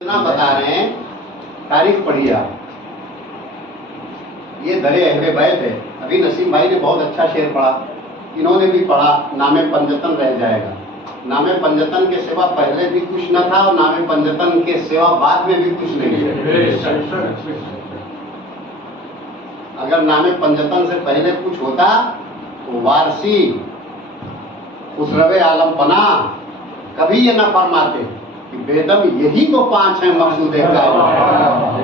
بتا رہے ہیں تاریخ پڑھیے آپ. یہ درے اہل بیت ہے. ابھی نسیم بھائی نے بہت اچھا شعر پڑھا, انہوں نے بھی پڑھا نام پنجتن رہ جائے گا. نام پنجتن کے سوا پہلے بھی کچھ نہ تھا اور نام پنجتن کے سوا بعد میں بھی کچھ نہیں ہے. اگر نام پنجتن سے پہلے کچھ ہوتا تو وارسی خسرو عالم پناہ کبھی یہ نہ فرماتے کہ بیدم یہی تو 5 ہیں مقصود کائنات.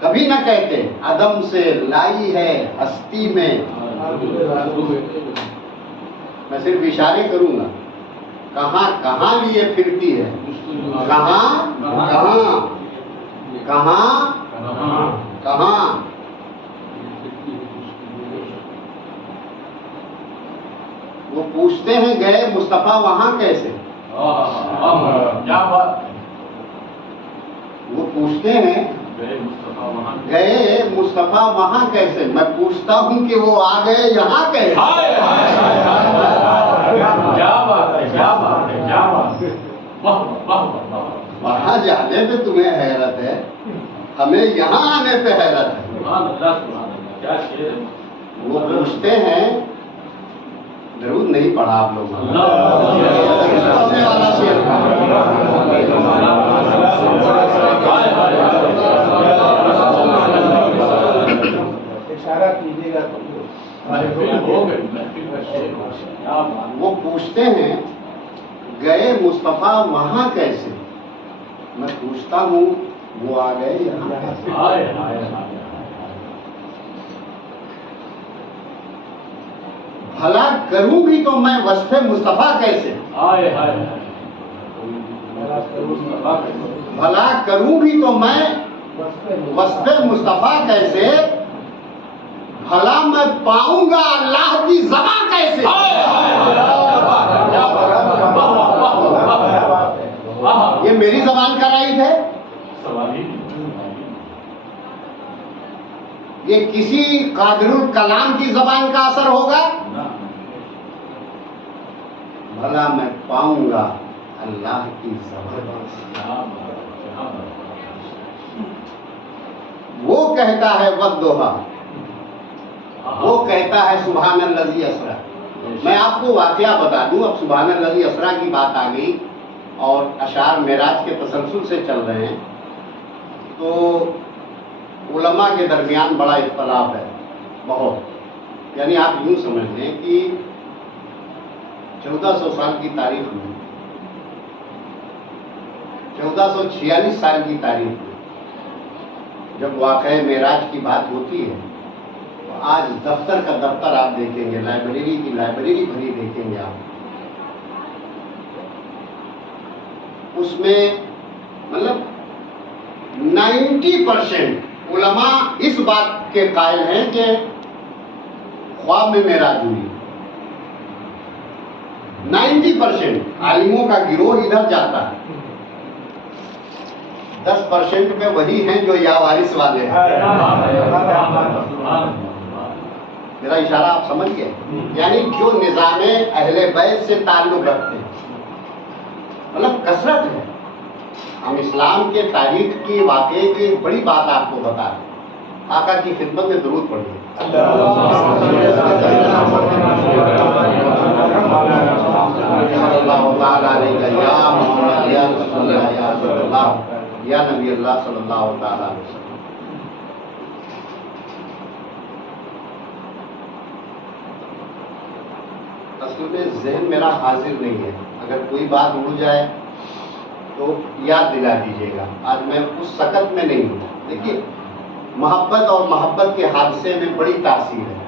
کبھی نہ کہتے عدم سے لائی ہے ہستی میں. میں صرف اشارے کروں گا, کہاں کہاں لیے پھرتی ہے, کہاں کہاں کہاں کہاں. وہ پوچھتے ہیں گئے مصطفیٰ وہاں کیسے. وہ پوچھتے ہیں گئے مصطفیٰ وہاں کیسے, میں پوچھتا ہوں کہ وہ آ گئے یہاں کیسے. وہاں جانے پہ تمہیں حیرت ہے, ہمیں یہاں آنے پہ حیرت ہے. وہ پوچھتے ہیں, ضرور نہیں پڑھا آپ لوگ. وہ پوچھتے ہیں گئے مصطفیٰ وہاں کیسے, میں پوچھتا ہوں وہ آ گئے یہاں کیسے. بھلا کروں بھی تو میں وصف مصطفیٰ کیسے. بھلا کروں بھی تو میں وصف مصطفیٰ کیسے, بھلا میں پاؤں گا اللہ کی زبان کیسے. یہ میری زبان کا رائٹ ہے, یہ کسی قادر الکلام کی زبان کا اثر ہوگا. بھلا میں پاؤں گا اللہ کی زبان. وہ کہتا ہے والضحیٰ, وہ کہتا ہے سبحان الذی اسریٰ. میں آپ کو واقعہ بتا دوں, اب سبحان الذی اسریٰ کی بات آ گئی اور اشعار معراج کے تسلسل سے چل رہے ہیں, تو علماء کے درمیان بڑا اختلاف ہے بہت. یعنی آپ یوں سمجھ لیں کہ 1400 سال کی تاریخ میں, 1446 سال کی تاریخ میں جب واقعہ معراج کی بات ہوتی ہے, تو آج دفتر کا دفتر آپ دیکھیں گے, لائبریری کی لائبریری بھری دیکھیں گے آپ. اس میں مطلب 90% علماء اس بات کے قائل ہیں کہ خواب میں معراج ہوئی. 90% عالموں کا گروہ ادھر جاتا ہے, 10% میں وہی ہیں جو یا وارث والے ہیں. میرا اشارہ آپ سمجھ گئے, یعنی جو نظام اہل بیت سے تعلق رکھتے ہیں, مطلب کثرت ہے. ہم اسلام کے تاریخ کی واقعے کی بڑی بات آپ کو بتا رہے ہیں. آقا کی خدمت میں درود پڑھیے. یا نبی اللہ صلی اللہ تعالیٰ علیہ وسلم. اصل میں ذہن میرا حاضر نہیں ہے, اگر کوئی بات اڑ جائے تو یاد دلا دیجیے گا. آج میں اس سکت میں نہیں ہوں. دیکھیے, محبت اور محبت کے حادثے میں بڑی تاثیر ہے.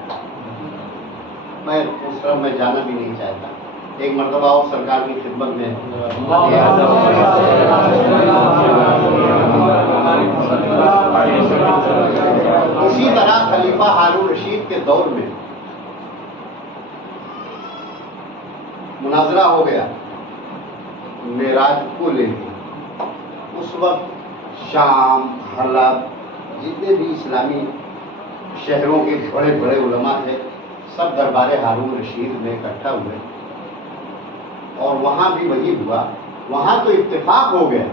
میں اس طرح میں جانا بھی نہیں چاہتا. ایک مرتبہ اور سرکار کی خدمت میں اسی طرح خلیفہ ہارون رشید کے دور میں مناظرہ ہو گیا معراج کو لے کے. اس وقت شام, حلب, جتنے بھی اسلامی شہروں کے بڑے بڑے علماء تھے, سب دربار ہارون رشید میں اکٹھا ہوئے. اور وہاں بھی وہی ہوا. وہاں تو اتفاق ہو گیا,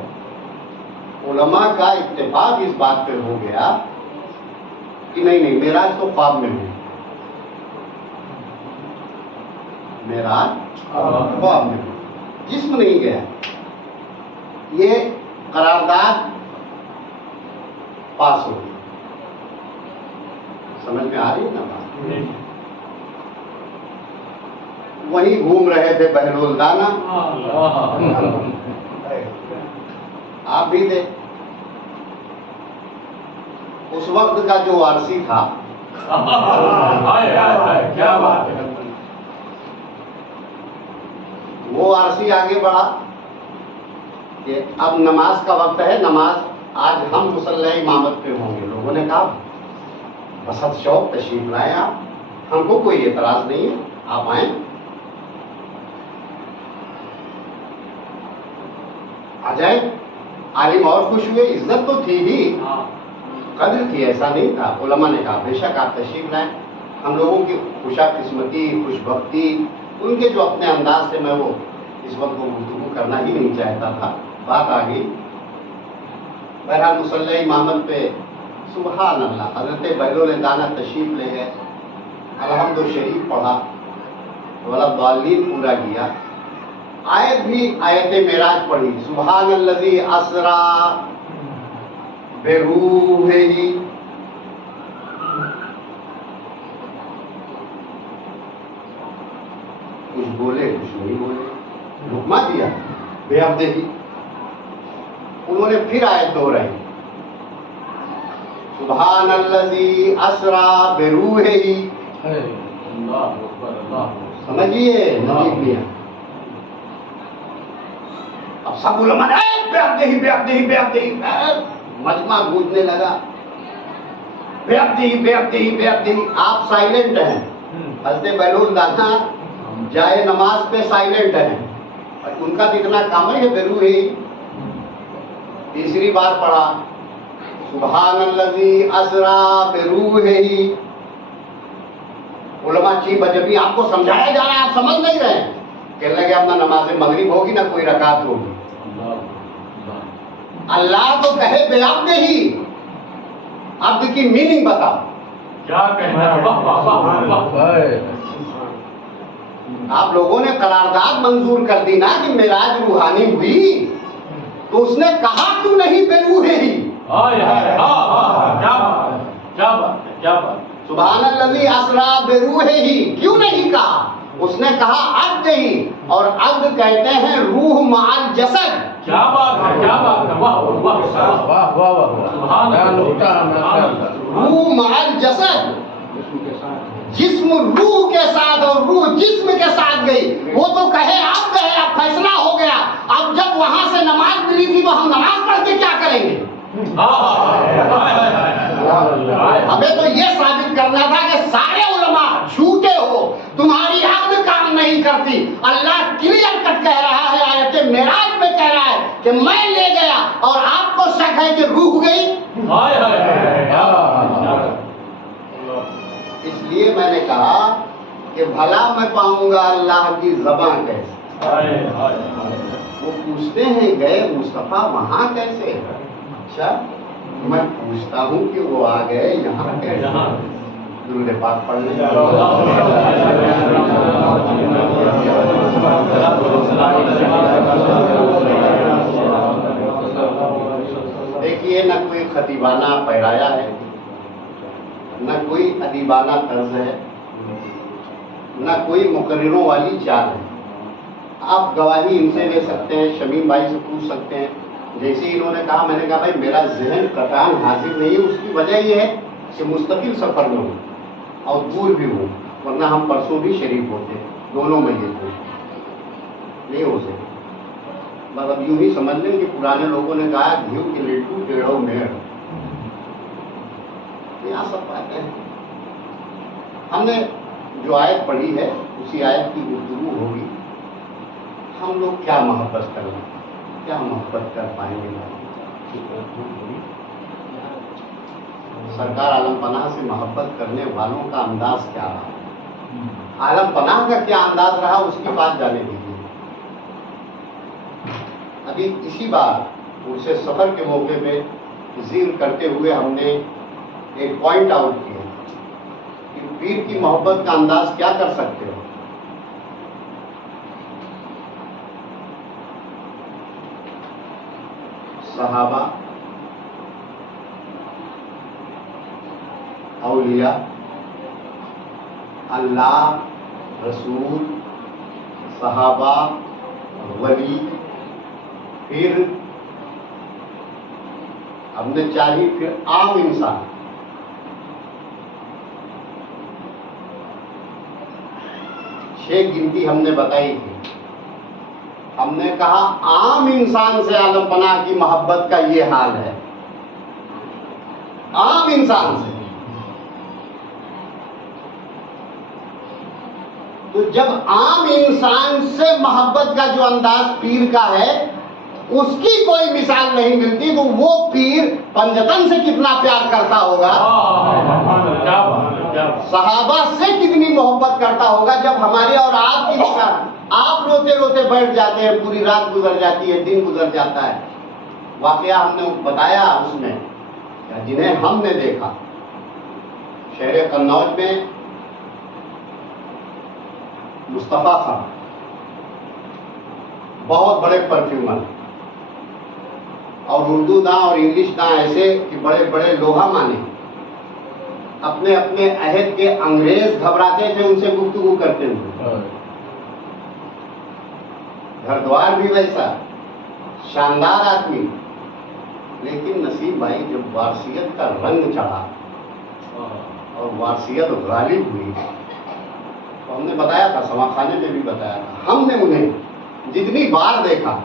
علماء کا اتفاق اس بات پہ ہو گیا کہ نہیں معراج تو خواب میں ہوئی, معراج خواب میں ہوئی, جسم نہیں گیا. یہ قرارداد پاس ہو گئی. سمجھ میں آ رہی ہے نا بات؟ وہیں گھوم رہے تھے بہلول دانا, آپ بھی تھے. اس وقت کا جو عرصی تھا, کیا بات ہے, وہ عرصی آگے بڑھا کہ اب نماز کا وقت ہے, نماز آج ہم مصلی امامت پہ ہوں گے. لوگوں نے کہا بسط شوق تشریف لائیں آپ, ہم کو کوئی اعتراض نہیں ہے, آپ آئیں. آ جائیں. عالم اور خوش ہوئے, عزت تو تھی ہی, قدر تھی, ایسا نہیں تھا. علماء نے کہا بے شک آپ تشریف لائیں. ہم لوگوں کی خوشا قسمتی, خوش بختی, ان کے جو اپنے انداز سے میں وہ اس وقت وہ گفتگو کرنا ہی نہیں چاہتا تھا. بات آ گئی. بہرحال مصلی امامت پہ سبحان اللہ حضرت بہلول دانا تشریف لے گئے. الحمد شریف پڑھا, ولا ضالین پورا کیا. آیت بھی آیت معراج پڑھی, سبحان الذی اسری بروحہ. کچھ بولے کچھ نہیں بولے, حکمہ دیا بے عبدہی. انہوں نے پھر آیت دوہرائی, سبحان الذی اسری بروحہ. سمجھیے نجیب میاں, اب سب علماء بے عبدہی بے عبدہی بے عبدہی, مجمع گونجنے لگا بے عبدہی بے عبدہی بے عبدہی. آپ سائلنٹ ہیں, حضرت بہلول دانا جائے نماز پہ سائلنٹ ہیں, اور ان کا تو اتنا کام ہے بے روح ہی. تیسری بار پڑھا سبحان الذی اسری بروحہ. علماء چی بجبی, آپ کو سمجھایا جا رہا ہے, آپ سمجھ نہیں رہے ہیں. کہنے لگے اب نہ نماز مغرب ہوگی نہ کوئی رکعت ہوگی. اللہ تو کہے بے عبد ہی, عبد کی میننگ بتاؤ کیا کہنا ہے. آپ لوگوں نے قرارداد منظور کر دی نا کہ معراج روحانی ہوئی, تو اس نے کہا کیوں نہیں بے روح ہی. کیا بات. سبحان الذی اسری بروحہ کیوں نہیں کہا؟ اس نے کہا عبد ہی, اور عبد کہتے ہیں روح مع الجسد. کیا بات ہے, کیا بات ہے, واہ واہ واہ واہ, روح مع الجسد, جسم روح کے ساتھ اور روح جسم کے ساتھ گئی. وہ تو کہے عبد ہے, اب فیصلہ ہو گیا. اب جب وہاں سے نماز ملی تھی تو ہم نماز پڑھ کے کیا کریں گے؟ ہمیں تو یہ ثابت کرنا تھا کہ سارے علماء جھوٹے ہو, تمہاری عقل کام نہیں کرتی. اللہ کلیئر کٹ کہہ رہا ہے, آیت معراج میں کہہ رہا ہے کہ میں لے گیا, اور آپ کو شک ہے کہ روح گئی. اس لیے میں نے کہا کہ بھلا میں پاؤں گا اللہ کی زبان کیسے. وہ پوچھتے ہیں گئے مصطفیٰ وہاں کیسے. اچھا میں پوچھتا ہوں کہ وہ آ گئے یہاں کیسے. درود پاک پڑھنے دیکھیے, نہ کوئی خطیبانہ پہرایا ہے, نہ کوئی ادیبانہ طرز ہے, نہ کوئی مقرروں والی چال ہے. آپ گواہی ان سے لے سکتے ہیں, شمیم بھائی سے پوچھ سکتے ہیں. جیسے انہوں نے کہا, میں نے کہا بھائی میرا ذہن قطعاً حاضر نہیں ہے. اس کی وجہ یہ ہے کہ مستقل سفر میں ہوں اور دور بھی ہوں, ورنہ ہم پرسوں بھی شریف ہوتے, دونوں میں یہ نہیں ہو سکے. بس اب یوں ہی سمجھ لیں کہ پرانے لوگوں نے کہا گھیو کے لٹو ٹیڑھو میڑ. یہاں سب باتیں ہیں. ہم نے جو آیت پڑھی ہے اسی آیت کی گفتگو ہوگی. ہم لوگ کیا محبت کریں, کیا محبت کر پائیں گے. سرکار عالم پناہ سے محبت کرنے والوں کا انداز کیا رہا, عالم پناہ کا کیا انداز رہا, اس کی بات جانے دیجیے. ابھی اسی بار ان سے سفر کے موقع پہ ذکر کرتے ہوئے ہم نے ایک پوائنٹ آؤٹ کیا کہ پیر کی محبت کا انداز کیا کر سکتے ہو. صحابہ، اولیاء، اللہ، رسول، صحابہ، ولی، پھر ہم نے چاہی پھر عام انسان. چھ گنتی ہم نے بتائی تھی. ہم نے کہا عام انسان سے عالم پناہ کی محبت کا یہ حال ہے. عام انسان سے. تو جب عام انسان سے محبت کا جو انداز پیر کا ہے اس کی کوئی مثال نہیں ملتی، تو وہ پیر پنجتن سے کتنا پیار کرتا ہوگا، صحابہ سے کتنی محبت کرتا ہوگا. جب ہمارے اور آپ کی مثال، آپ روتے روتے بیٹھ جاتے ہیں، پوری رات گزر جاتی ہے، دن گزر جاتا ہے. واقعہ ہم نے بتایا اس میں جنہیں ہم نے دیکھا شہر قنوج میں مصطفیٰ خان، بہت بڑے پرفیومر اور اردو داں اور انگلش داں ایسے کہ بڑے بڑے لوہا مانے، اپنے اپنے عہد کے انگریز گھبراتے تھے ان سے گفتگو کرتے ہوئے. گھر دوار بھی ویسا شاندار آدمی. لیکن نصیب بھائی جب وارثیت کا رنگ چڑھا اور وارثیت غالب ہوئی، تو ہم نے بتایا تھا، سما خانے میں بھی بتایا تھا، ہم نے انہیں جتنی بار دیکھا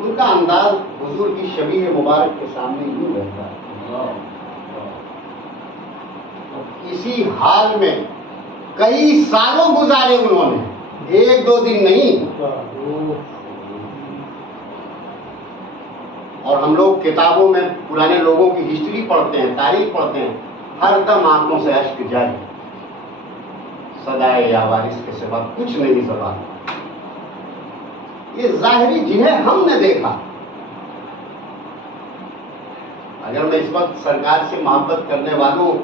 ان کا انداز حضور کی شبیہ مبارک کے سامنے یوں رہتا ہے. اسی حال میں کئی سالوں گزارے انہوں نے، ایک دو دن نہیں. اور ہم لوگ کتابوں میں پرانے لوگوں کی ہسٹری پڑھتے ہیں، تاریخ پڑھتے ہیں، ہر دم آنکھوں سے اشک جاری. سدائے یا وارث کے سوا کچھ نہیں زبان. یہ ظاہری جنہیں ہم نے دیکھا. اگر میں اس وقت سرکار سے محبت کرنے والوں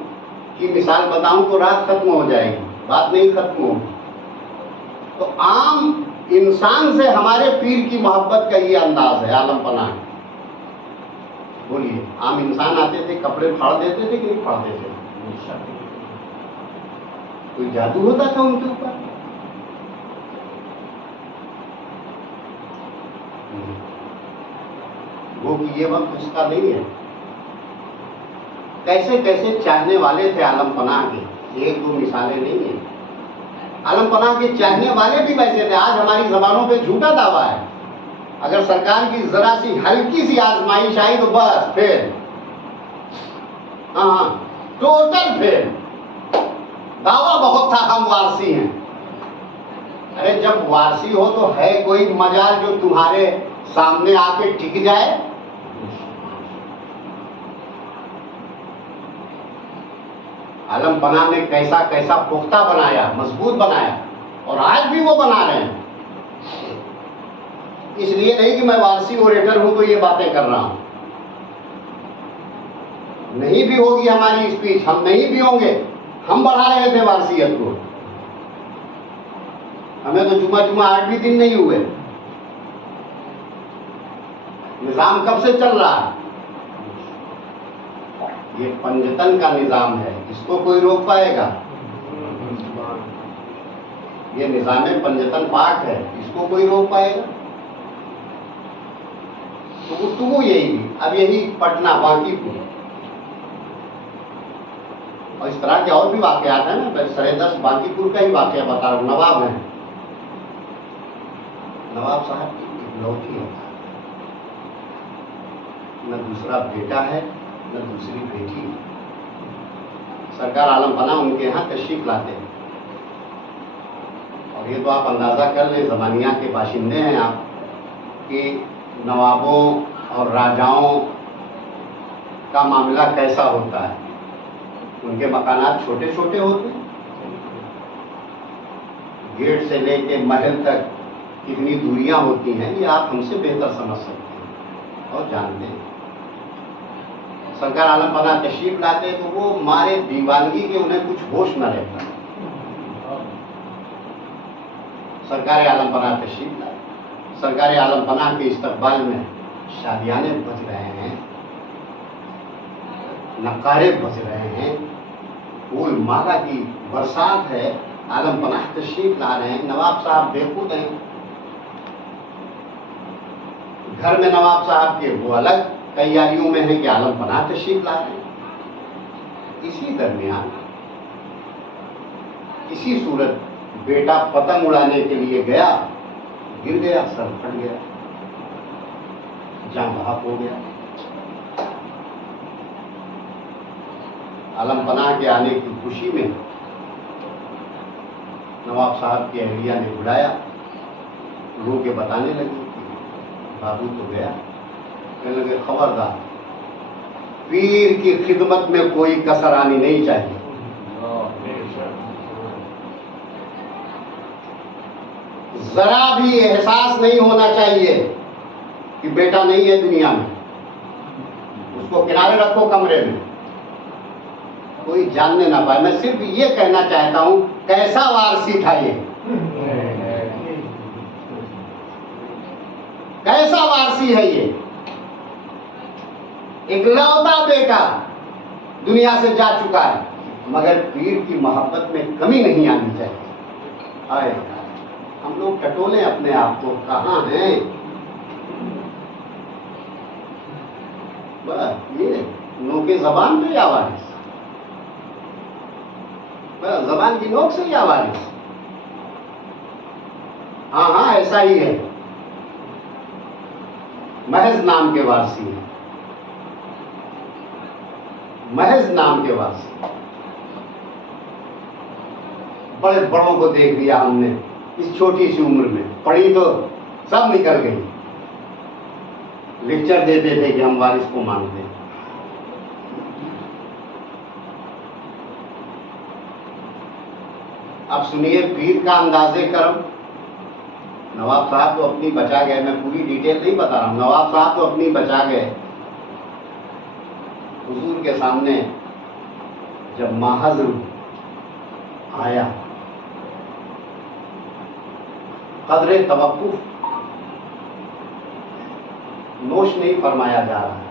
کی مثال بتاؤں تو رات ختم ہو جائے گی، بات نہیں ختم ہوگی. تو عام انسان سے ہمارے پیر کی محبت کا یہ انداز ہے عالم پناہ. بولیے، عام انسان آتے تھے کپڑے پھاڑ دیتے تھے کہ نہیں پھاڑ دیتے تھے؟ کوئی جادو ہوتا تھا ان کے اوپر؟ وہ کہ یہ وقت اس کا نہیں ہے. کیسے کیسے چاہنے والے تھے عالم پناہ کے، ایک دو مثالیں نہیں ہیں. عالم پناہ کے چاہنے والے بھی ویسے تھے. آج ہماری زبانوں پہ جھوٹا دعویٰ ہے، اگر سرکار کی ذرا سی ہلکی سی آزمائش آئی تو بس پھر ہاں ٹوٹل پھر. دعویٰ بہت تھا ہم وارثی ہیں. ارے جب وارثی ہو تو ہے کوئی مجال جو تمہارے سامنے آ کے ٹک جائے؟ عالم پناہ نے کیسا کیسا پختہ بنایا، مضبوط بنایا، اور آج بھی وہ بنا رہے ہیں. اس لیے نہیں کہ میں وارثی اوریٹر ہوں تو یہ باتیں کر رہا ہوں. نہیں بھی ہوگی ہماری اسپیچ، ہم نہیں بھی ہوں گے. ہم بڑھا رہے تھے وارثیت کو. ہمیں تو جمعہ 8 بھی دن نہیں ہوئے. نظام کب سے چل رہا ہے؟ یہ پنجتن کا نظام ہے، اس کو کوئی روک پائے گا؟ یہ نظام پنجتن پاک ہے، اس کو کوئی روک پائے گا؟ تو گفتگو یہی تھی. اب یہی پٹنہ باقی پور اور اس طرح کے اور بھی واقعات ہیں نا. سرے 10 باقی پور کا ہی واقعہ بتا رہا ہوں. نواب ہیں، نواب صاحب کی اکلوتی ہے، نہ دوسرا بیٹا ہے نہ دوسری بیٹی ہے. سرکار عالم پناہ ان کے یہاں تشریف لاتے ہیں، اور یہ تو آپ اندازہ کر لیں، زمانیہ کے باشندے ہیں آپ، کہ نوابوں اور راجاؤں کا معاملہ کیسا ہوتا ہے. ان کے مکانات چھوٹے چھوٹے ہوتے ہیں، گیٹ سے لے کے محل تک कितनी दूरियां होती हैं ये आप हमसे बेहतर समझ सकते हैं और जानते हैं। सरकार आलम पना तशरीफ लाते तो वो मारे दीवानगी के उन्हें कुछ होश न रहता। सरकार आलम पना तशरीफ लाए, सरकार आलम पना के इस्तकबाल में शादियाने बज रहे हैं, नकारे बज रहे हैं, फूल माला की बरसात है, आलम पनाह तशरीफ ला रहे हैं। नवाब साहब बेखुद हैं, घर में नवाब साहब के वो अलग तैयारियों में है कि आलम पनाह तशरीफ ला रहे हैं। इसी दरमियान इसी सूरत बेटा पतंग उड़ाने के लिए गया, गिर गया, सर फट गया, जान बहाक हो गया। आलम पनाह के आने की खुशी में नवाब साहब की अहलिया ने बुलाया, रो के बताने लगी बाबू तो गया। कहने लगे खबरदार, पीर की खिदमत में कोई कसर आनी नहीं चाहिए। जरा भी एहसास नहीं होना चाहिए कि बेटा नहीं है दुनिया में, उसको किनारे रखो कमरे में, कोई जानने ना पाए। मैं सिर्फ ये कहना चाहता हूं कैसा वारसी था ये, कैसा वारसी है ये। इकलौता बेटा दुनिया से जा चुका है, मगर पीर की मोहब्बत में कमी नहीं आनी चाहिए। आए हम लोग टटोले अपने आप को, कहाँ हैं बस ये नोके जबान पे या वारिस, बस जबान की नोक से या वारिस। हाँ हाँ ऐसा ही है, महज नाम के वारसी है, महज नाम के वारसी। बड़े बड़ों को देख लिया हमने इस छोटी सी उम्र में, पढ़ी तो सब निकल गई, लेक्चर देते थे कि हम वारिस को मानते हैं। अब सुनिए पीर का अंदाजे करम। नवाब साहब तो अपनी बचा गए, मैं पूरी डिटेल नहीं बता रहा हूं, नवाब साहब तो अपनी बचा गए। हुजूर के सामने जब माहज़र आया, कदरे तवक्कुफ नोश नहीं फरमाया जा रहा है।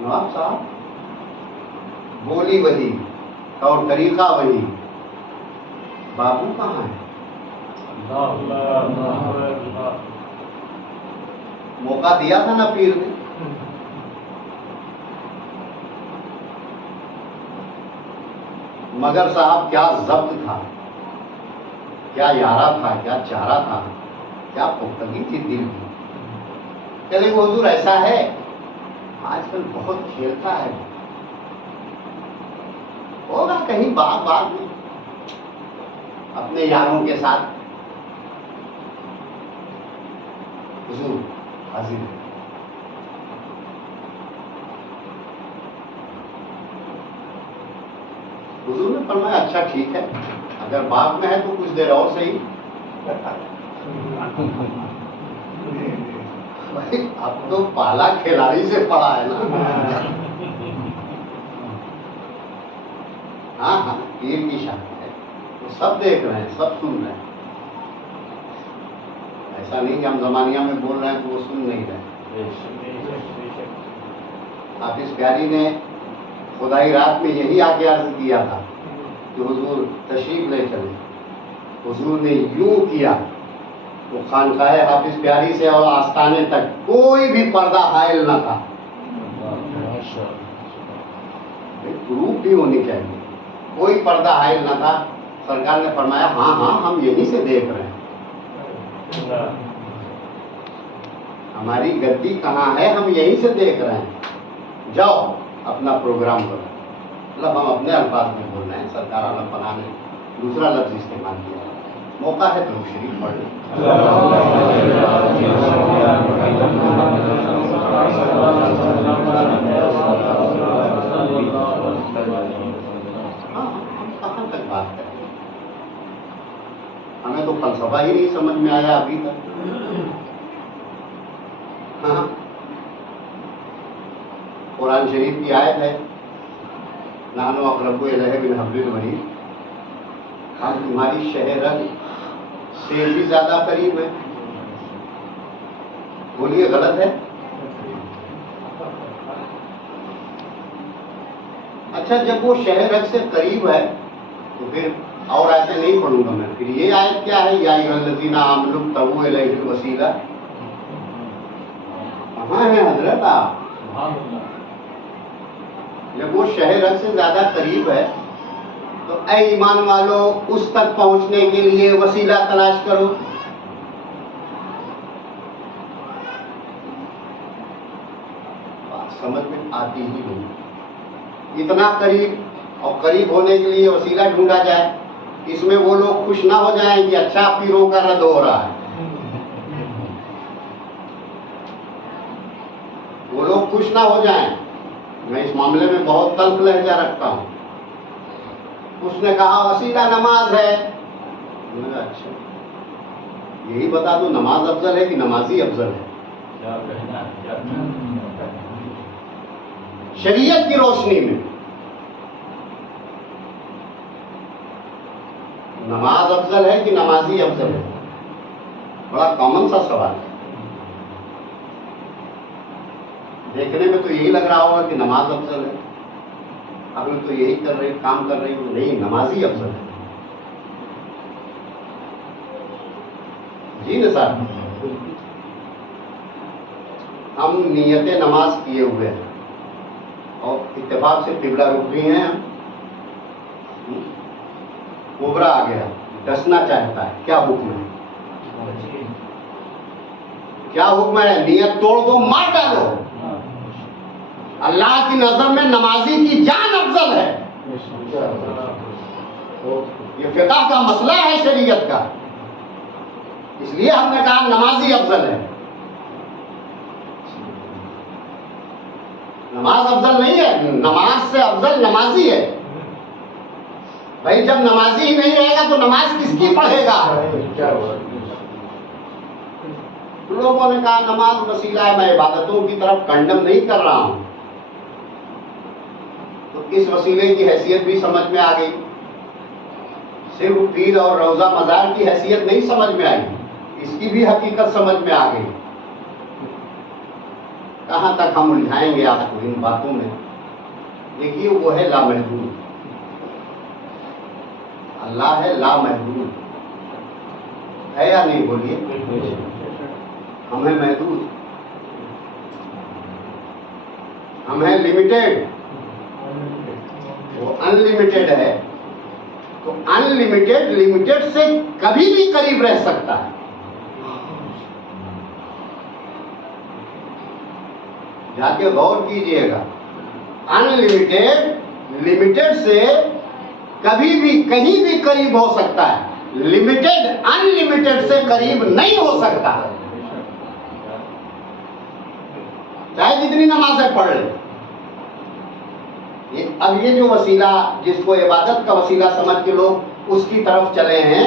नवाब साहब बोली वही और तरीका वही, बाबू कहाँ है? मौका दिया था ना पीर ने, मगर साहब क्या जब्त था, क्या यारा था, क्या चारा था, क्या पुख्तगी थी दिल की। कहले वो हुजूर ऐसा है, आजकल बहुत खेलता है, होगा कहीं बाग बाग में अपने यारों के साथ। हुजूर हाजिर है। हुजूर ने फरमाया अच्छा ठीक है, अगर बाग में है तो कुछ देर और सही। भाई अब तो पाला खिलाड़ी से पड़ा है ना। हाँ हाँ पीर की शादी है, तो सब देख रहे हैं, सब सुन रहे हैं। ऐसा नहीं कि हम जमानिया में बोल रहे हैं तो वो सुन नहीं रहे। हाफिज प्यारी ने खुदाई रात में यही आके अर्ज किया था कि हुजूर तशरीफ ले चले। हुजूर ने यूं किया तो खानकाहे हाफिज प्यारी से और आस्थाने तक कोई भी पर्दा हायल न था। ग्रुप भी होनी चाहिए, कोई पर्दा हायल न था। सरकार ने फरमाया हाँ हाँ हम यहीं से देख रहे हैं, हमारी गद्दी कहाँ है, हम यहीं से देख रहे हैं, जाओ अपना प्रोग्राम करो। मतलब हम अपने अल्फाज में बोल रहे हैं, सरकार आलम पनाह ने दूसरा लफ्ज इस्तेमाल किया। मौका है तो शरीफ पढ़ लें। हाँ हम कहाँ तक बात करें, हमें हमें तो फलसफा ही नहीं समझ में आया अभी तक। हाँ, कुरान शरीफ की आयत है, नानो अक़रबु इलैहि मिन हब्लिल वरीद, हम तुम्हारी शहरग से भी ज्यादा करीब है। बोलिए गलत है? अच्छा, जब वो शहरग से करीब है तो फिर और ऐसे नहीं पढ़ूंगा मैं, फिर ये आयत क्या है, या अय्युहल्लज़ीना आमनू इब्तगू इलैहिल वसीला, कहाँ है हजरत आप? जब वो शहरग से ज्यादा करीब है तो ऐ ईमान वालों, उस तक पहुंचने के लिए वसीला तलाश करो। बात समझ में आती ही नहीं। इतना करीब और करीब होने के लिए वसीला ढूंढा जाए, इसमें वो लोग खुश ना हो जाएं कि अच्छा पीरों का रद्द हो रहा है। वो लोग खुश ना हो जाएं। मैं इस मामले में बहुत तल्ख लहजा रखता हूँ। उसने कहा वसीला नमाज है। मैंने कहा अच्छा, यही बता दो नमाज अफजल है कि नमाजी अफजल है? शरीयत की रोशनी में नमाज अफजल है कि नमाजी अफजल है? बड़ा कॉमन सा सवाल है। देखने में तो यही लग रहा होगा कि नमाज अफजल है, अगर तो यही कर रही, काम कर रही हो, नहीं, नमाजी अफजल है। जी ना साहब, हम नियत नमाज किए हुए हैं और इत्तेफाक से किबला रुक भी हैं। हम कोबरा आ गया, डसना चाहता है, क्या हुक्म है? क्या हुक्म है? नियत तोड़ दो, मार डालो। अल्लाह की नजर में नमाजी की जान अफजल है। ये फिक़ह का मसला है शरीयत का, इसलिए हमने कहा नमाजी अफजल है। नमाज अफजल नहीं है, नमाज से अफजल नमाजी है। भाई जब नमाजी ही नहीं रहेगा तो नमाज किसकी पढ़ेगा? लोगों ने कहा नमाज वसीला है, मैं इबादतों की तरफ कंडम नहीं कर रहा हूं। तो इस वसीले की हैसियत भी समझ में आ गई। सिर्फ पीर और रोजा मजार की हैसियत नहीं समझ में आई, इसकी भी हकीकत समझ में आ गई। कहां तक हम उलझाएंगे आपको इन बातों में? देखिए, वो है लामहदूद, अल्लाह है लामहदूद, है या नहीं? बोलिए। हम है महदूद, हम है लिमिटेड, वो अनलिमिटेड है। तो अनलिमिटेड लिमिटेड से कभी भी करीब रह सकता है। जाके गौर कीजिएगा, अनलिमिटेड लिमिटेड से कभी भी कहीं भी करीब हो सकता है, लिमिटेड अनलिमिटेड से करीब नहीं हो सकता, चाहे जितनी नमाजें पढ़ ले। अब ये जो वसीला, जिसको इबादत का वसीला समझ के लोग उसकी तरफ चले हैं,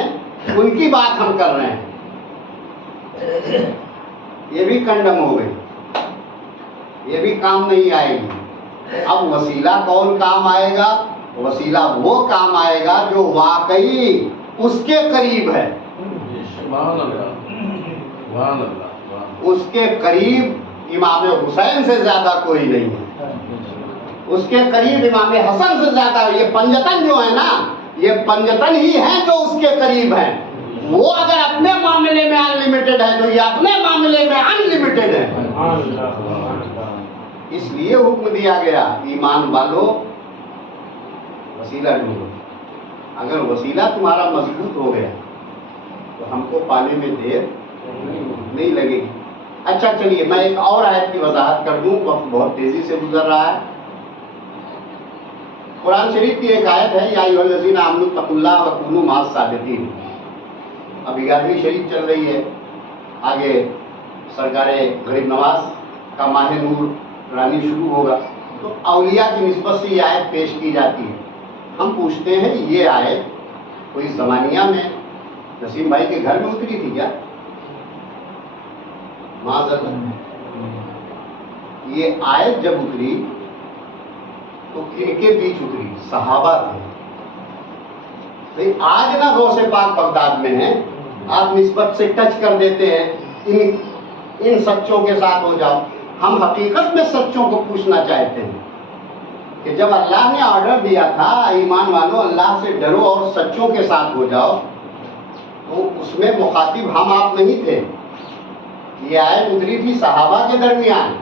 उनकी बात हम कर रहे हैं। ये भी कंडम हो गई, ये भी काम नहीं आएगी। अब वसीला कौन काम आएगा? वसीला वो काम आएगा जो वाकई उसके करीब है। उसके करीब इमाम हुसैन से ज्यादा कोई नहीं है, उसके करीब इमाम हसन से ज्यादा। ये पंजतन जो है ना, ये पंजतन ही हैं जो उसके करीब हैं। वो अगर अपने मामले में अनलिमिटेड है तो ये अपने मामले में अनलिमिटेड है। इसलिए हुक्म दिया गया, ईमान वालों वसीला ढूंढो। अगर वसीला तुम्हारा मजबूत हो गया तो हमको पाने में देर नहीं लगेगी। अच्छा चलिए, मैं एक और आयत की वजाहत कर दूं, वक्त बहुत तेजी से गुजर रहा है। कुरान शरीफ की एक आयत है, या अय्युहल्लज़ीना आमनू तक़ुल्लाह व कूनू माअस सादिक़ीन। अब 11वीं शरीफ चल रही है, आगे सरकारे गरीब नवाज का माह नूर रानी शुरू होगा, तो औलिया की निस्बत से ये आयत पेश की जाती है। हम पूछते हैं, ये आयत कोई ज़मानिया में नसीम भाई के घर में उतरी थी क्या? माज़अल्लाह। ये आयत जब उतरी तो किनके बीच उतरी? सहाबा थे। भाई आज ना गौसे पाक बगदाद में है, आप निस्बत से टच कर देते हैं, इन सच्चों के साथ हो जाओ। हम हकीकत में सच्चों को पूछना चाहते हैं कि जब अल्लाह ने ऑर्डर दिया था ईमान वालों अल्लाह से डरो और सच्चों के साथ हो जाओ, तो उसमें मुखातिब हम आप नहीं थे। ये आयत उतरी थी सहाबा के दरमियान,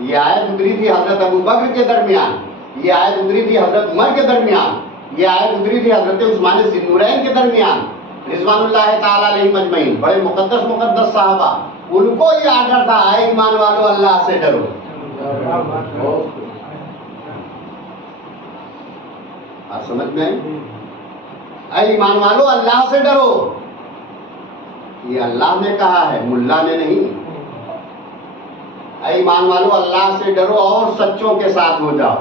ये आयत उतरी थी हजरत अबू बकर के दरमियान, ये आयत उतरी थी हजरत उमर के दरमियान, ये आयत उतरी थी हजरत उस्मान ज़िन्नुरैन के दरमियान रिज़वानुल्लाह ताला अलैहिम अजमईन, बड़े मुक़द्दस साहबा। उनको ये आर्डर था आए ईमान वालों अल्लाह से डरो। आप समझ में आई? आए ईमान वालों अल्लाह से डरो, ये अल्लाह ने कहा है, मुल्ला ने नहीं। आए ईमान वालों अल्लाह से डरो और सच्चों के साथ हो जाओ।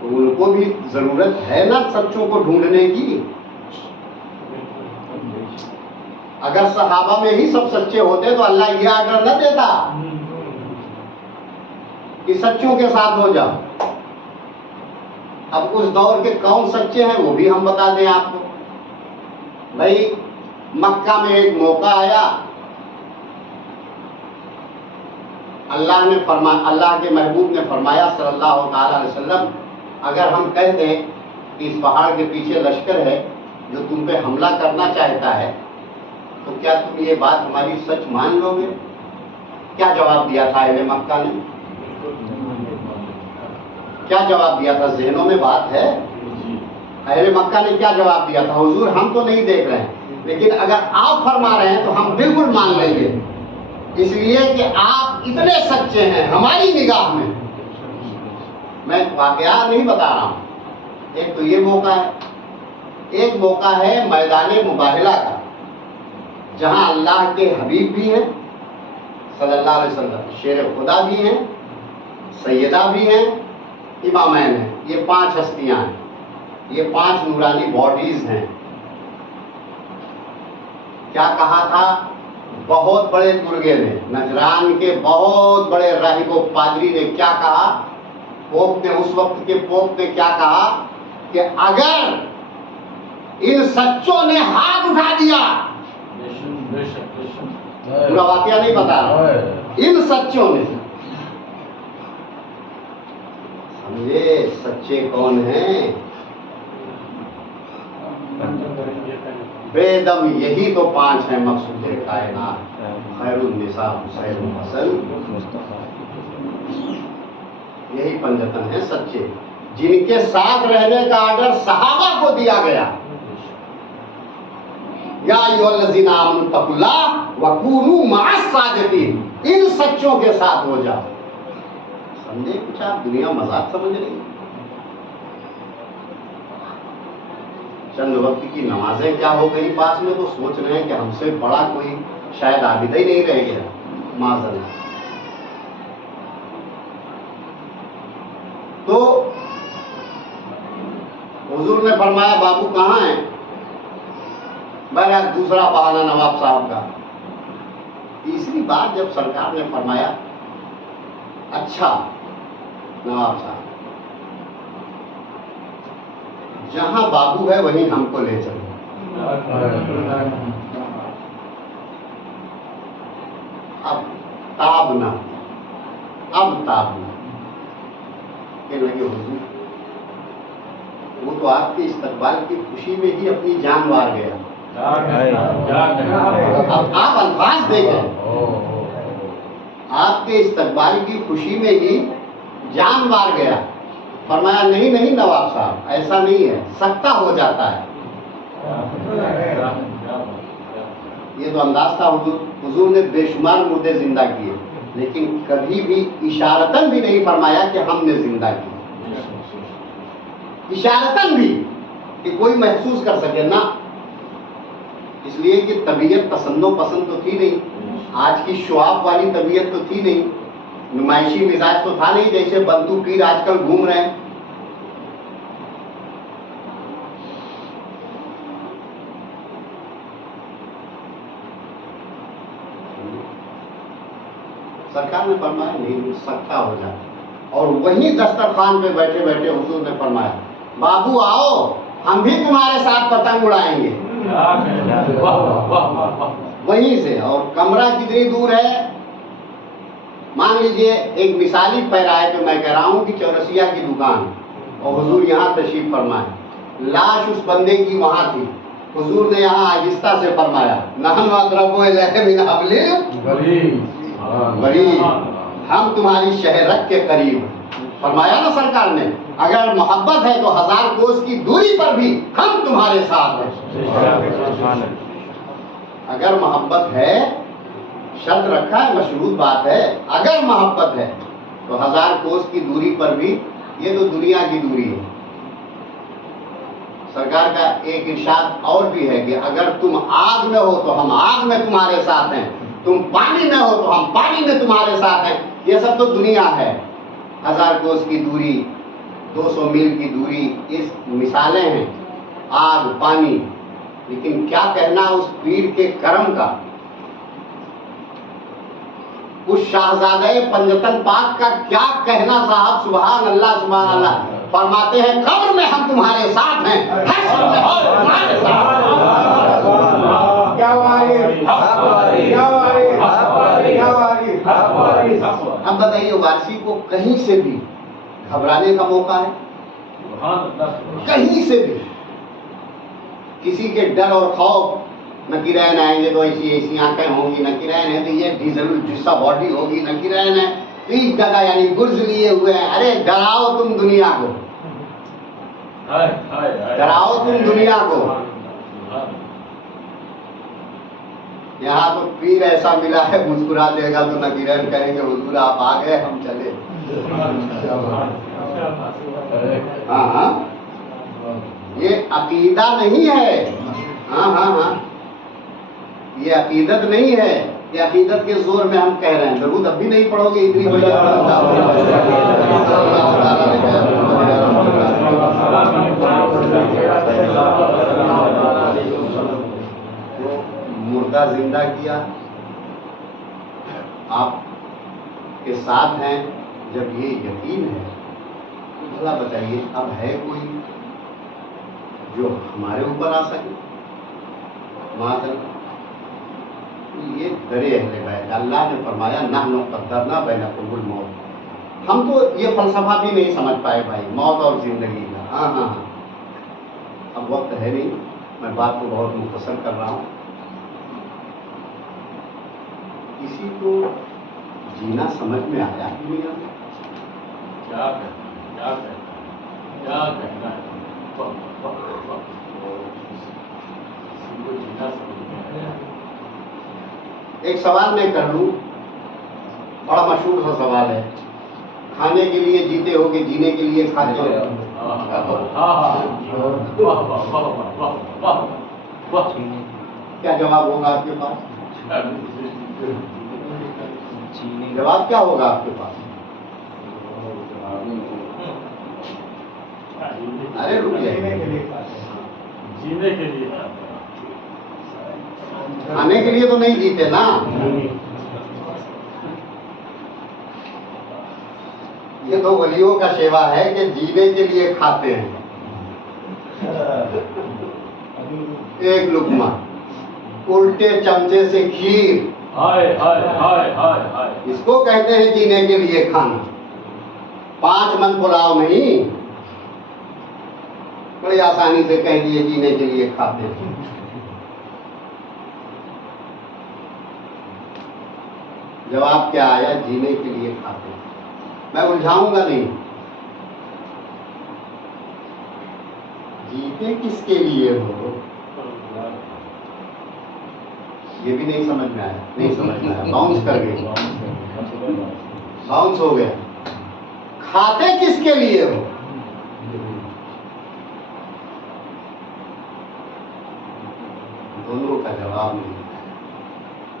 तो उनको भी जरूरत है ना सच्चों को ढूंढने की। अगर सहाबा में ही सब सच्चे होते तो अल्लाह ये आर्डर न देता कि सच्चों के साथ हो जाओ। अब उस दौर के कौन सच्चे हैं वो भी हम बता दें आपको। भाई मक्का में एक मौका आया, अल्लाह के महबूब ने फरमाया सल्लल्लाहु अलैहि वसल्लम, अगर हम कह दें कि इस पहाड़ के पीछे लश्कर है जो तुम पे हमला करना चाहता है, तो क्या तुम ये बात हमारी सच मान लोगे? क्या जवाब दिया था अहले मक्का ने? क्या जवाब दिया था? ज़हनों में बात है। अहले मक्का ने क्या जवाब दिया था? हुजूर हम तो नहीं देख रहे हैं, लेकिन अगर आप फरमा रहे हैं तो हम बिल्कुल मान लेंगे, इसलिए कि आप इतने सच्चे हैं हमारी निगाह में। मैं वाकया नहीं बता रहा हूँ। एक तो ये मौका है, एक मौका है मैदान मुबाहिला का, जहाँ अल्लाह के हबीब भी हैं सल्लल्लाहु अलैहि वसल्लम, शेर खुदा भी हैं, सैयदा भी हैं, इमामैन हैं। ये 5 हस्तियाँ हैं, ये 5 नूरानी बॉडीज हैं। क्या कहा था बहुत बड़े बुर्गे ने, नजरान के बहुत बड़े राहिब पादरी ने क्या कहा? पोप ने, उस वक्त के पोप ने क्या कहा कि अगर इन सच्चों ने हाथ उठा दिया, पूरा वाकया नहीं बता रहा, इन सच्चों ने, समझे सच्चे कौन हैं? बेदम यही तो 5 हैं मकसूद कायनात, खैरुन निसा हुसैन हसन, यही 5 हैं सच्चे, जिनके साथ रहने का आर्डर सहाबा को दिया गया। या अय्युहल्लज़ीना आमनू तक़ुल्लाह व कूनू मअस सादिक़ीन, इन सच्चों के साथ हो जाओ। समझे कुछ आप? दुनिया मजाक समझ रही है। चंद वक्त की नमाजें क्या हो गई पास में, तो सोच रहे हैं कि हमसे बड़ा कोई शायद आबिदा ही नहीं रह गया। माज़अल्लाह। तो हुजूर ने फरमाया बाबू कहाँ हैं? बहरहाल दूसरा बहाना नवाब साहब का। तीसरी बार जब सरकार ने फरमाया अच्छा नवाब साहब, जहां बाबू है वहीं हमको ले चलो। अब ताबना, अब ताबना कहने लगे हुजूर, वो तो आपके इस्तकबाल की खुशी में ही अपनी जान वार गया। अब आप अल्फाज देखें, आपके इस्तकबाल की खुशी में ही जान मार गया। फरमाया नहीं नहीं नवाब साहब, ऐसा नहीं है, सकता हो जाता है। ये तो अंदाज था। हुजूर ने बेशुमार मुर्दे जिंदा किए, लेकिन कभी भी इशारतन भी नहीं फरमाया कि हमने जिंदा किए, इशारतन भी कि कोई महसूस कर सके ना। इसलिए कि तबीयत तसन्नो पसंद तो थी नहीं, आज की शुआफ वाली तबीयत तो थी नहीं, नुमाइशी मिजाज तो था नहीं जैसे बंतू पीर आजकल घूम रहे हैं। सरकार ने फरमाया नहीं सख्ता हो जाए, और वहीं दस्तरखान पे बैठे बैठे हुजूर ने फरमाया बाबू आओ हम भी तुम्हारे साथ पतंग उड़ाएंगे। वाह वाह वाह। वहीं से, और कमरा कितनी दूर है, मान लीजिए एक मिसाली पैराए पे मैं कह रहा हूँ कि चौरसिया की दुकान, और हुजूर यहाँ तशरीफ फरमाए, लाश उस बंदे की वहाँ थी, हुजूर ने यहाँ आहिस्ता से फरमाया नहनु अक़रबु इलैहि मिन हब्लिल वरीद, हम तुम्हारी शहरक के करीब। फरमाया ना सरकार ने, अगर मोहब्बत है तो 1000 कोस की दूरी पर भी हम तुम्हारे साथ हैं। अगर मोहब्बत है, शर्त रखा है, मशरूत बात है, अगर मोहब्बत है तो 1000 कोस की दूरी पर भी, ये तो दुनिया की दूरी है। सरकार का एक इरशाद और भी है कि अगर तुम आग में हो तो हम आग में तुम्हारे साथ हैं, तुम पानी में हो तो हम पानी में तुम्हारे साथ हैं। ये सब तो दुनिया है, 1000 कोस की दूरी, 200 मील की दूरी, इस मिसालें हैं, आग पानी। लेकिन क्या कहना उस पीर के करम का, उस शाहजादे पंजतन पाक का क्या कहना साहब, सुभान अल्लाह सुभान अल्लाह। फरमाते हैं कब्र में हम तुम्हारे साथ हैं, हश्र में हम तुम्हारे साथ हैं। अब बताइए वारसी को कहीं से भी घबराने का मौका है, कहीं से भी किसी के डर और खौफ, नकीरैन आएंगे तो ऐसी ऐसी आंखें होंगी, नकीरैन है तो ये जरूर जिस्सा बॉडी होगी, नकीरैन है तो इस जगह यानी गुर्ज लिए हुए हैं। अरे डराओ तुम दुनिया को, डराओ तुम दुनिया को। यहाँ तो पीर ऐसा मिला है मुस्कुरा देगा तो नकीरैन कहेंगे हुजूर आप आ गए हम चले। हाँ हाँ, ये अकीदा नहीं है। हाँ हाँ हाँ, ये अकीदत नहीं है, ये अकीदत के जोर में हम कह रहे हैं। दरूद अब भी नहीं पढ़ोगे इतनी मुर्दा जिंदा किया, आप के साथ हैं, जब ये यकीन है तो भला बताइए अब है कोई जो हमारे ऊपर आ सके? माज़अल्लाह, ये दरे अहले बैत, अल्लाह ने फरमाया नहनु क़द्दरना बैनकुमुल मौत। हम तो ये फलसफा भी नहीं समझ पाए भाई, मौत और जिंदगी का। हाँ हाँ हाँ, अब वक्त है नहीं, मैं बात को बहुत मुख्तसर कर रहा हूँ। किसी को जीना समझ में आया दुनिया में? क्या कहना है? एक सवाल मैं कर लूं, बड़ा मशहूर सा सवाल है, खाने के लिए जीते हो कि जीने के लिए खाते हो? क्या जवाब होगा आपके पास? जवाब क्या होगा आपके पास? अरे रुक जाइए, जीने के लिए, खाने के लिए तो नहीं जीते ना। ये तो वलियों का सेवा है कि जीने के लिए खाते हैं। एक लुकमा, उल्टे चमचे से खीर, हाय हाय हाय हाय हाय, इसको कहते हैं जीने के लिए खाना। 5 मन पुलाव नहीं, बड़ी आसानी से कह दिए जीने के लिए खाते हैं। जवाब क्या आया? जीने के लिए खाते हैं। मैं उलझाऊंगा नहीं, जीते किसके लिए हो ये भी नहीं समझ में आया, नहीं समझ में आया, बाउंस कर गए, बाउंस हो गया। खाते किसके लिए हो? दोनों का जवाब नहीं।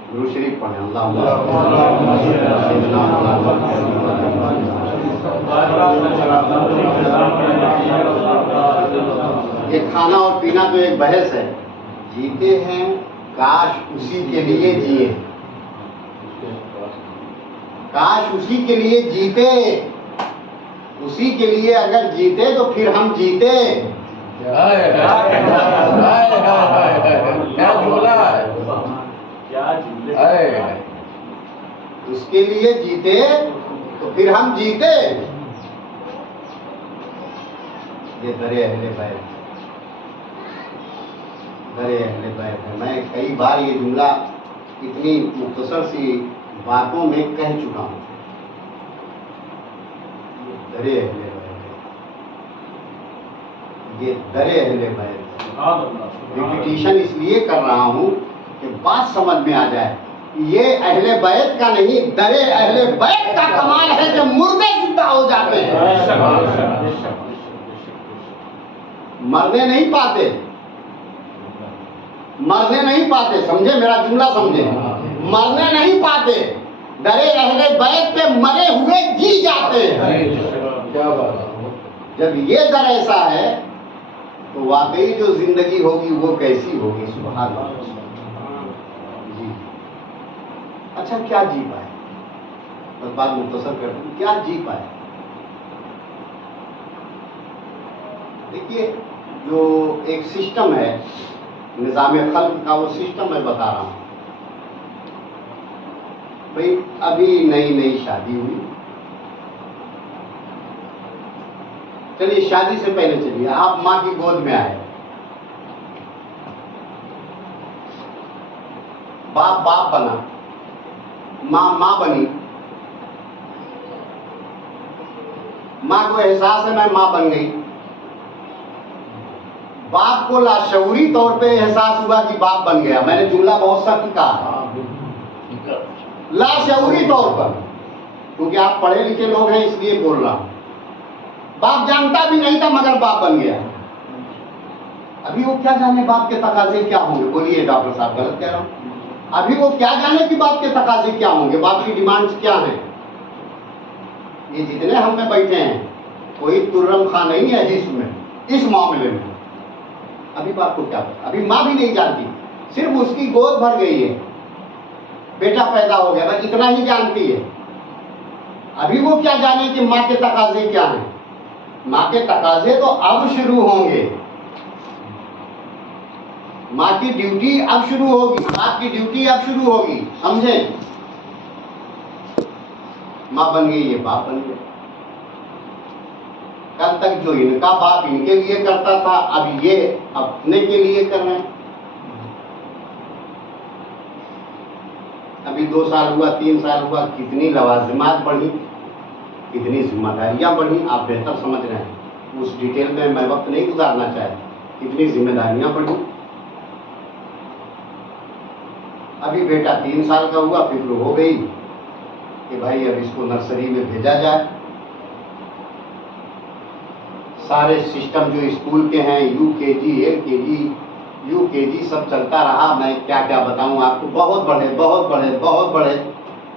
दुरूद शरीफ पढ़ें, ये खाना और पीना तो एक बहस है। जीते हैं काश उसी के लिए जिए, کاش اسی کے لیے جیتے، اسی کے لیے اگر جیتے تو پھر ہم جیتے۔ کیا جملہ ہے، اس کے لیے جیتے تو پھر ہم جیتے۔ یہ درے اہل بیت، درے اہل بیت ہے۔ میں کئی بار یہ جملہ اتنی مختصر سی باتوں میں کہہ چکا ہوں، درے اہل بیت ہے، یہ درے اہل بیت ہے۔ ریپیٹیشن اس لیے کر رہا ہوں کہ بات سمجھ میں آ جائے۔ یہ اہل بیت کا نہیں، درے اہل بیت کا کمال ہے کہ مردے زندہ ہو جاتے ہیں، مرنے نہیں پاتے، مرنے نہیں پاتے۔ سمجھے میرا جملہ، سمجھے، مرنے نہیں پاتے۔ درے اہل بیت پہ مرے ہوئے جی جاتے ہیں۔ جب یہ در ایسا ہے تو واقعی جو زندگی ہوگی وہ کیسی ہوگی، سبحان اللہ۔ جی اچھا، کیا جی پائے؟ بس بات مختصر کر دوں، کیا جی پائے؟ دیکھیے، جو ایک سسٹم ہے نظام خلق کا، وہ سسٹم میں بتا رہا ہوں۔ بھائی ابھی نئی نئی شادی ہوئی، چلیے شادی سے پہلے چلیے، آپ ماں کی گود میں آئے، باپ باپ بنا، ماں ماں بنی، ماں کو احساس ہے میں ماں بن گئی، باپ کو لاشعوری طور پہ احساس ہوا کہ باپ بن گیا۔ میں نے جملہ بہت سخت کہا، لاشعوری طور پر، کیونکہ آپ پڑھے لکھے لوگ ہیں اس لیے بول رہا ہوں۔ باپ جانتا بھی نہیں تھا مگر باپ بن گیا۔ ابھی وہ کیا جانے باپ کے تقاضے کیا ہوں گے؟ بولیے ڈاکٹر صاحب، غلط کہہ رہا ہوں؟ ابھی وہ کیا جانے کہ باپ کے تقاضے کیا ہوں گے، باپ کی ڈیمانڈز کیا ہیں۔ یہ جتنے ہم میں بیٹھے ہیں کوئی ترم خاں نہیں ہے جس میں، اس معاملے میں ابھی باپ کو کیا پتا، ابھی ماں بھی نہیں جانتی، صرف اس کی گود بھر گئی ہے، بیٹا پیدا ہو گیا، بس اتنا ہی جانتی ہے۔ ابھی وہ کیا جانے کہ ماں کے تقاضے کیا ہیں۔ ماں کے تقاضے تو اب شروع ہوں گے، ماں کی ڈیوٹی اب شروع ہوگی، باپ کی ڈیوٹی اب شروع ہوگی، سمجھیں؟ ماں بن گئی، یہ باپ بن گیا۔ کل تک جو ان کا باپ ان کے لیے کرتا تھا، اب یہ اپنے کے لیے کر رہے ہیں۔ ابھی 2 سال ہوا، 3 سال ہوا، کتنی لوازمات بڑھی، کتنی ذمہ داریاں بڑھی، آپ بہتر سمجھ رہے ہیں، اس ڈیٹیل میں وقت نہیں گزارنا چاہتا، کتنی ذمہ داریاں بڑھی۔ ابھی بیٹا 3 سال کا ہوا، فکر ہو گئی کہ بھائی اب اس کو نرسری میں بھیجا جائے۔ سارے سسٹم جو اسکول کے ہیں، یو کے جی، ایل کے جی، یو کے جی، سب چلتا رہا۔ میں کیا کیا بتاؤں آپ کو، بہت بڑھے بہت بڑھے بہت بڑھے،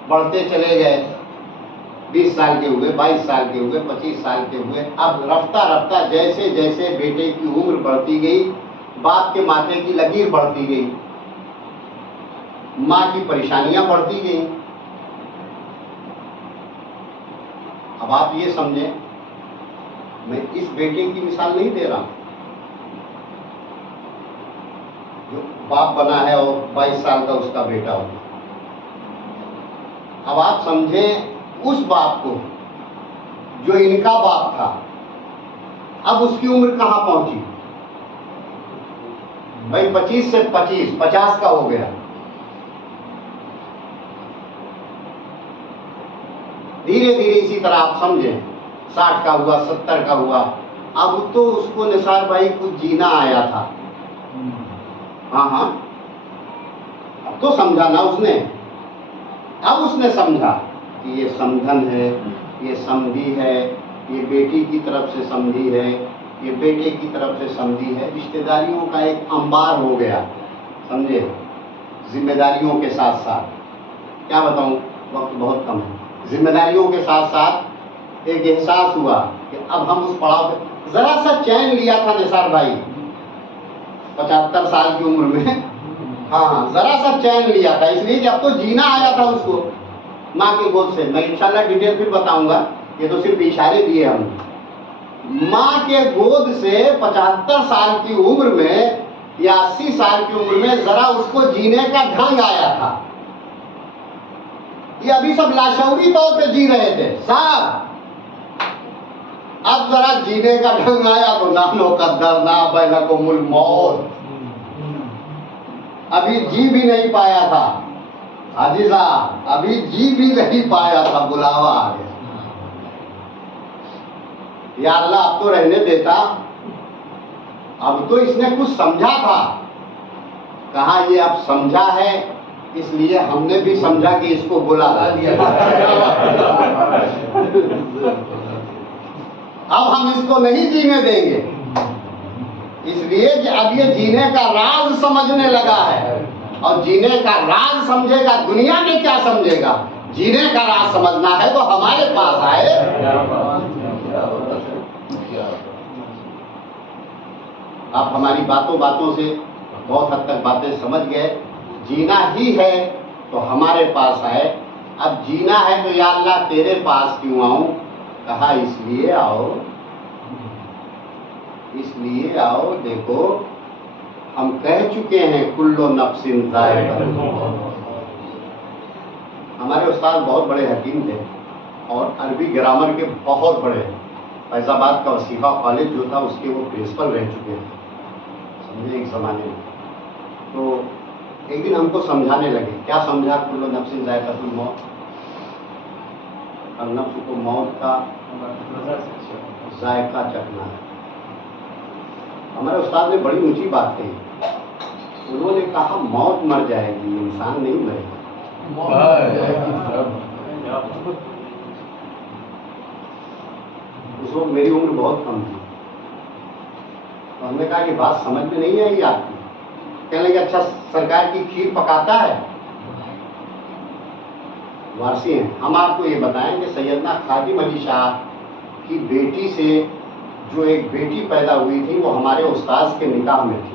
بڑھتے چلے گئے۔ 20 سال کے ہوئے، 22 سال کے ہوئے، 25 سال کے ہوئے۔ اب رفتہ رفتہ جیسے جیسے بیٹے کی عمر بڑھتی گئی، باپ کے ماتھے کی لکیر بڑھتی گئی، ماں کی پریشانیاں بڑھتی گئیں۔ اب آپ یہ سمجھیں، میں اس بیٹے کی مثال نہیں دے رہا ہوں جو باپ بنا ہے اور 22 سال کا اس کا بیٹا ہو۔ اب آپ سمجھیں اس باپ کو جو ان کا باپ تھا، اب اس کی عمر کہاں پہنچی؟ بھائی 25 سے 25، 50 کا ہو گیا۔ دھیرے دھیرے اسی طرح آپ سمجھیں 60 کا ہوا، 70 کا ہوا۔ اب تو اس کو نثار بھائی کچھ جینا آیا تھا، ہاں ہاں، اب تو سمجھا نا اس نے۔ اب اس نے سمجھا کہ یہ سمدھن ہے، یہ سمدھی ہے، یہ بیٹی کی طرف سے سمدھی ہے، یہ بیٹے کی طرف سے سمدھی ہے۔ رشتہ داریوں کا ایک انبار ہو گیا، سمجھے، ذمہ داریوں کے ساتھ ساتھ۔ کیا بتاؤں، وقت بہت کم ہے۔ ذمہ داریوں کے ساتھ ساتھ ایک احساس ہوا کہ اب ہم اس پڑاؤ پہ ذرا سا چین لیا تھا نثار بھائی 75 سال کی عمر میں، ہاں ذرا سا چین لیا تھا، اس لیے کہ اب تو جینا آیا تھا اس کو۔ माँ की गोद से, मैं इंशाल्लाह डिटेल फिर बताऊंगा, ये तो सिर्फ इशारे दिए हमने। माँ के गोद से 75 साल की उम्र में या 80 साल की उम्र में जरा उसको जीने का ढंग आया था। ये अभी सब लाशऊरी तौर पे जी रहे थे साहब, अब जरा जीने का ढंग आया तो ना मुकद्दर ना बैनकुमुल मौत, अभी जी भी नहीं पाया था हाजी साहब, अभी जी भी नहीं पाया था, बुलावा आ गया। या अल्लाह अब तो रहने देता, अब तो इसने कुछ समझा था। कहा ये अब समझा है, इसलिए हमने भी समझा कि इसको बुला दिया। अब हम इसको नहीं जीने देंगे, इसलिए कि अब ये जीने का राज समझने लगा है, और जीने का राज समझेगा दुनिया में क्या समझेगा। जीने का राज समझना है तो हमारे पास आए। आप हमारी बातों बातों से बहुत हद तक बातें समझ गए। जीना ही है तो हमारे पास आए। अब जीना है तो या अल्लाह तेरे पास क्यों आऊं? कहा इसलिए आओ, इसलिए आओ। देखो हम कह चुके हैं कुल्लो नफ्सिन ज़ाइक़तुल मौत। हमारे उस्ताद बहुत बड़े हकीम थे और अरबी ग्रामर के बहुत बड़े, फैज़ाबाद का वसीफ़ा कॉलेज जो था उसके वो प्रिंसिपल रह चुके थे, समझे, एक ज़माने में। तो एक दिन हमको समझाने लगे। क्या समझा? कुल्लो नफ्सिन ज़ाइक़तुल मौत, हर नफ्स को मौत का जायका चखना है। हमारे उस्ताद ने बड़ी ऊंची बात कही। उन्होंने कहा मौत मर जाएगी, इंसान नहीं मरेगा। उस वक्त मेरी उम्र बहुत कम थी, तो हमने कहा कि बात समझ में नहीं आई आपकी। कहने लगे अच्छा सरकार की खीर पकाता है? वारसी हैं। हम आपको ये बताएं कि सैयदना खादिम अली शाह की बेटी से जो एक बेटी पैदा हुई थी वो हमारे उस्ताद के निकाह में थी।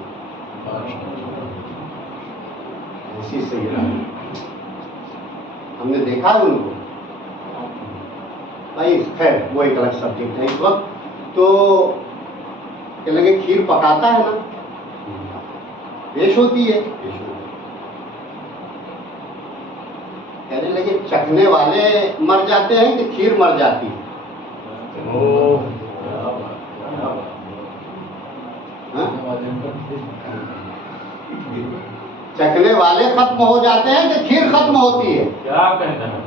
ऐसी सैयदा हमने देखा है उनको भाई। खैर वो एक अलग सब्जेक्ट है इस वक्त। तो कहने लगे खीर पकाता है ना? पेश होती है। कहने लगे चखने वाले मर जाते हैं कि खीर मर जाती है? चखने वाले खत्म हो जाते हैं कि खीर खत्म होती है? क्या कहना है?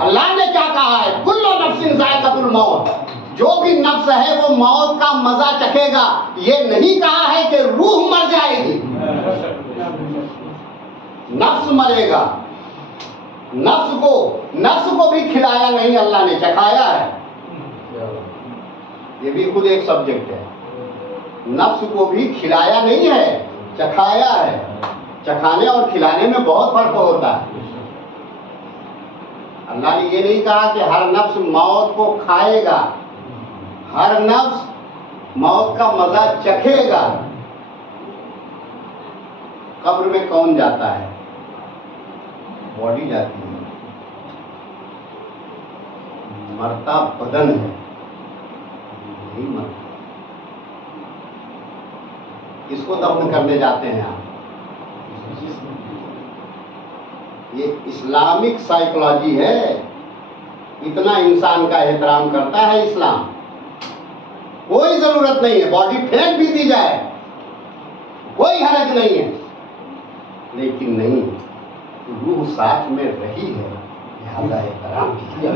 अल्लाह ने क्या कहा है? कुल्लो नफ्सिन ज़ाइक़तुल मौत, जो भी नफ्स है वो मौत का मजा चखेगा। ये नहीं कहा है कि रूह मर जाएगी, नफ्स मरेगा। नफ्स को भी खिलाया नहीं, अल्लाह ने चखाया है। ये भी खुद एक सब्जेक्ट है। नफ्स को भी खिलाया नहीं है, चखाया है। चखाने और खिलाने में बहुत फर्क होता है। अल्लाह ने ये नहीं कहा कि हर नफ्स मौत को खाएगा, हर नफ्स मौत का मजा चखेगा। कब्र में कौन जाता है? बॉडी जाती है, मरता बदन है, नहीं मरता। किसको दफन करने जाते हैं आप? ये इस्लामिक साइकोलॉजी है। इतना इंसान का एहतराम करता है इस्लाम। कोई जरूरत नहीं है, बॉडी फेंक भी दी जाए कोई हरज नहीं है, लेकिन नहीं, रूह साथ में रही है, लिहाजा एहतराम किया।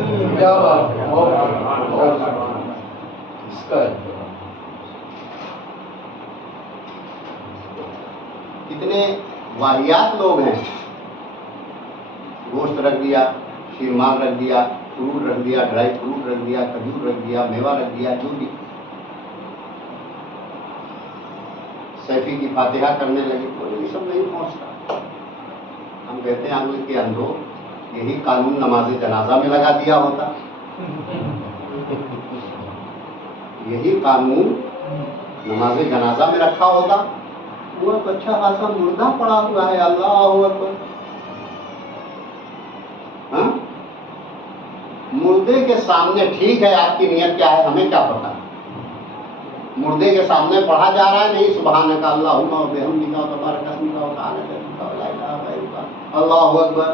कितने वाहियात लोग हैं। गोश्त रख दिया, शीरमाल रख दिया, फ्रूट रख दिया, ड्राई फ्रूट रख दिया, खजूर रख दिया, मेवा रख दिया, जो भी। सैफी की फातिहा करने लगे, तो ये सब नहीं पहुंचता। हम कहते हैं आंगल के अंदर यही कानून नमाज जनाजा में लगा दिया होता, यही कानून नमाज जनाजा में रखा होता। वो एक अच्छा खासा मुर्दा पड़ा हुआ है, अल्लाह हू अकबर। हाँ? मुर्दे के सामने, ठीक है आपकी नियत क्या है हमें क्या पता, मुर्दे के सामने पढ़ा जा रहा है नहीं सुभानक अल्लाहुम्मा व बिहम्दिका व तबारक अस्मुका व तआला जद्दुका व ला इलाहा गैरुका अल्लाहु अकबर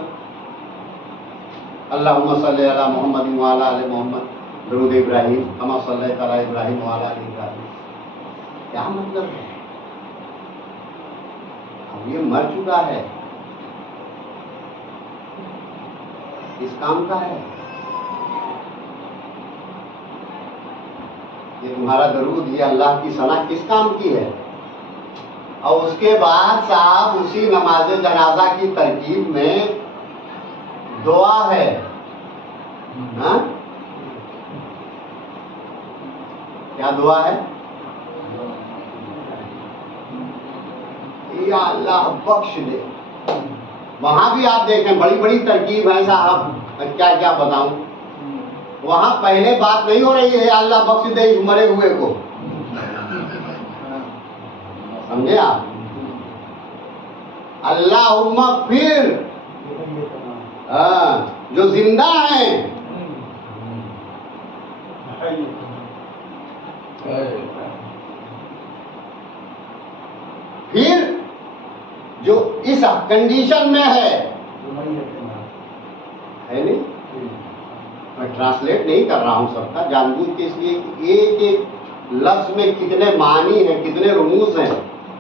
अल्लाहुम्मा सल्ली अला मुहम्मद व अला आलि मुहम्मद दरूद इब्राहिम कमा सल्लैता अला इब्राहिम व अला आलि इब्राहिम। क्या मतलब है? अब ये मर चुका है, इस काम का है, ये तुम्हारा दरूद, ये अल्लाह की सना किस काम की है? और उसके बाद साहब उसी नमाज जनाजा की तरकीब में दुआ है, हाँ? क्या दुआ है? या अल्लाह बख्श दे। वहां भी आप देखें बड़ी बड़ी तरकीब है साहब, क्या क्या बताऊं। वहां पहले बात नहीं हो रही है अल्लाह बख्श दे इस मरे हुए को, समझे आप? अल्लाहुम्मा फिर जो जिंदा हैं, फिर जो इस कंडीशन में है नहीं, मैं ट्रांसलेट नहीं कर रहा हूं सबका, जानबूझ के, इसलिए एक एक लफ्ज में कितने मानी हैं, कितने रुमूज हैं।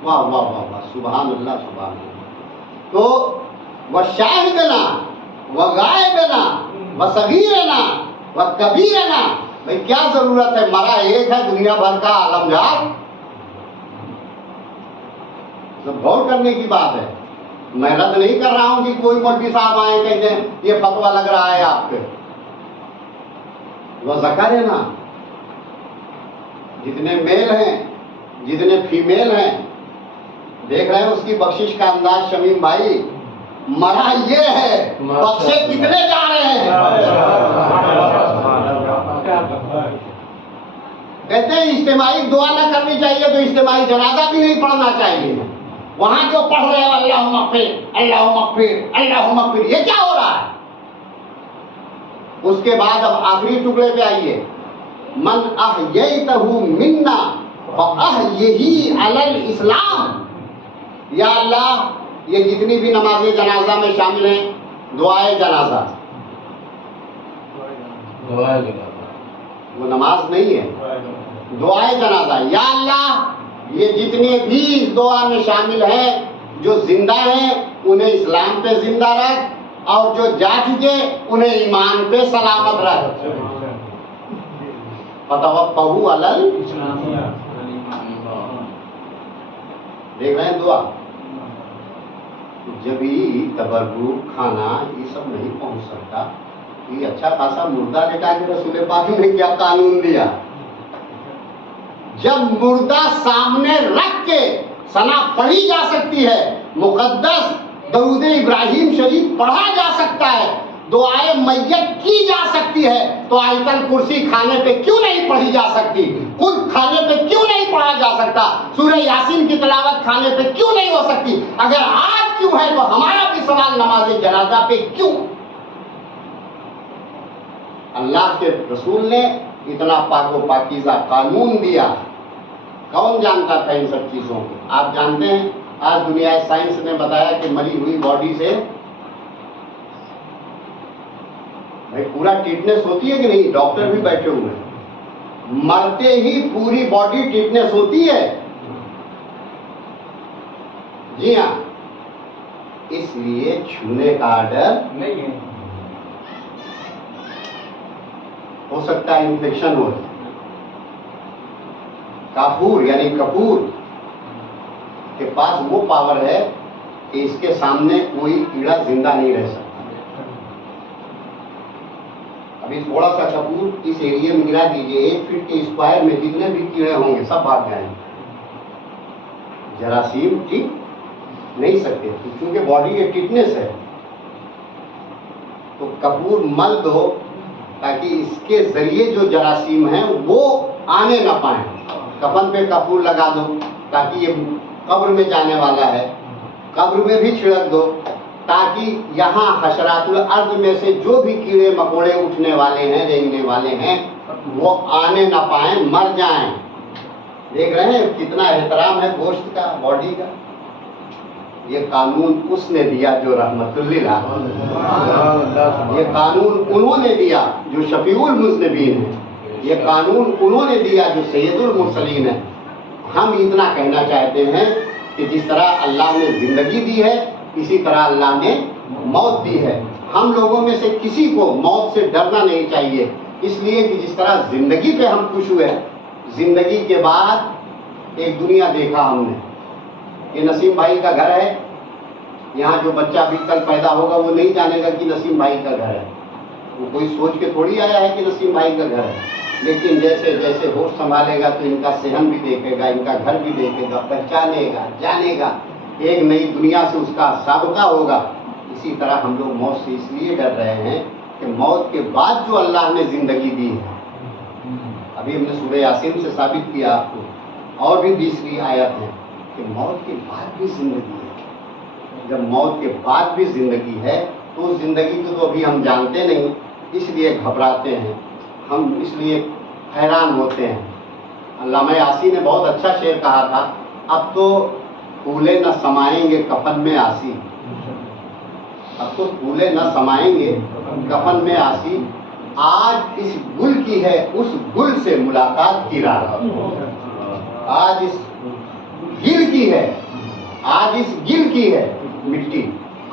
वाह वाह वाह वाह, सुभान अल्लाह सुभान अल्लाह। तो वह शाहिदना व गायबना व सगीरना व कबीरना, भाई क्या जरूरत है, मरा एक है दुनिया भर का आलमजार। सब गौर करने की बात है। मैं रद्द नहीं कर रहा हूं कि कोई मौलवी साहब आए कहते हैं ये फतवा लग रहा है आपके, वह ज़कर है ना, जितने मेल हैं जितने फीमेल हैं, देख रहे हैं उसकी बख्शिश का अंदाज शमीम भाई, मरा ये है, बख्शे कितने जा रहे हैं। कहते हैं इज्तिमाई दुआ न करनी चाहिए तो इज्तिमाई जनाजा भी नहीं पढ़ना चाहिए। वहां जो पढ़ रहे हो अल्लाहुम्मा मग़फ़िर अल्लाहुम्मा मग़फ़िर अल्लाहुम्मा मग़फ़िर, ये क्या हो रहा है? उसके बाद अब आखिरी टुकड़े पे आइए, मन अहयैतहु मिन्ना फअहयिही अलल इस्लाम। या अल्लाह ये जितनी भी नमाज़े जनाजा में शामिल हैं, दुआए जनाजा, वो नमाज नहीं है, दुआए जनाजा। या अल्लाह ये जितने भी इस दुआ में शामिल हैं जो जिंदा हैं उन्हें इस्लाम पे जिंदा रख, और जो जा चुके उन्हें ईमान पे सलामत रख। फतवक्कहू अलल, देख रहे हैं दुआ। जब ही तबर्रुक खाना ये सब नहीं पहुंच सकता, ये अच्छा खासा मुर्दा लेटा के रसूल पाक ने क्या कानून दिया। जब मुर्दा सामने रख के सना पढ़ी जा सकती है, मुकद्दस दरूद इब्राहिम शरीफ पढ़ा जा सकता है, दुआए मैयत की जा सकती है, तो आयतल कुर्सी खाने पे क्यों नहीं पढ़ी जा सकती? कुल खाने पे क्यों नहीं पढ़ा जा सकता? सूरह यासीन की तिलावत खाने पे क्यों नहीं हो सकती? अगर आज क्यों है तो हमारा भी सवाल नमाज जनाजा पे क्यों? अल्लाह के रसूल ने इतना पाको पाकीज़ा कानून दिया, कौन जानता था इन सब चीजों को? आप जानते हैं आज दुनिया साइंस ने बताया कि मरी हुई बॉडी से भाई पूरा टिटनेस होती है कि नहीं? डॉक्टर भी बैठे हुए हैं, मरते ही पूरी बॉडी टिटनेस होती है। जी हाँ, इसलिए छूने का आर्डर नहीं है, हो सकता है इन्फेक्शन हो। काफूर यानी कपूर के पास वो पावर है कि इसके सामने कोई कीड़ा जिंदा नहीं रह सकता। अभी थोड़ा सा कपूर इस एरिया में गिरा दीजिए, 1 फीट के स्क्वायर में जितने भी कीड़े होंगे सब भाग जाएंगे। जरासीम टिक नहीं सकते क्योंकि बॉडी के टिटनेस है। तो कपूर मल दो ताकि इसके जरिए जो जरासीम हैं वो आने ना पाए। कफन पे कपूर लगा दो ताकि ये कब्र में जाने वाला है, कब्र में भी छिड़क दो تاکہ یہاں حشرات الارض میں سے جو بھی کیڑے مکوڑے اٹھنے والے ہیں، رینگنے والے ہیں، وہ آنے نہ پائیں، مر جائیں۔ دیکھ رہے ہیں کتنا احترام ہے گوشت کا، باڈی کا۔ یہ قانون اس نے دیا جو رحمت للہ، یہ قانون انہوں نے دیا جو شفیع المذنبین ہیں، یہ قانون انہوں نے دیا جو سید المرسلین ہیں۔ ہم اتنا کہنا چاہتے ہیں کہ جس طرح اللہ نے زندگی دی ہے، اسی طرح اللہ نے موت دی ہے۔ ہم لوگوں میں سے کسی کو موت سے ڈرنا نہیں چاہیے، اس لیے کہ جس طرح زندگی پہ ہم خوش ہوئے، زندگی کے بعد ایک دنیا دیکھا ہم نے۔ یہ نسیم بھائی کا گھر ہے، یہاں جو بچہ بھی کل پیدا ہوگا وہ نہیں جانے گا کہ نسیم بھائی کا گھر ہے، وہ کوئی سوچ کے تھوڑی آیا ہے کہ نسیم بھائی کا گھر ہے، لیکن جیسے جیسے ہوش سنبھالے گا تو ان کا صحن بھی دیکھے گا، ان کا گھر بھی دیکھے گا، پہچانے گا، جانے گا، ایک نئی دنیا سے اس کا سابقہ ہوگا۔ اسی طرح ہم لوگ موت سے اس لیے ڈر رہے ہیں کہ موت کے بعد جو اللہ نے زندگی دی ہے، ابھی ہم نے سورہ یاسین سے ثابت کیا آپ کو، اور بھی 20ویں آیت ہے کہ موت کے بعد بھی زندگی ہے۔ جب موت کے بعد بھی زندگی ہے تو اس زندگی کو تو ابھی ہم جانتے نہیں، اس لیے گھبراتے ہیں، ہم اس لیے حیران ہوتے ہیں۔ علامہ یاسی نے بہت اچھا شعر کہا تھا، اب تو پھولے نہ سمائیں گے کفن میں آسی، اب تو پھولے نہ سمائیں گے کفن میں آسی، آج اس گل کی ہے اس گل سے ملاقات کی راہ، آج اس گل کی ہے، آج اس گل کی ہے مٹی،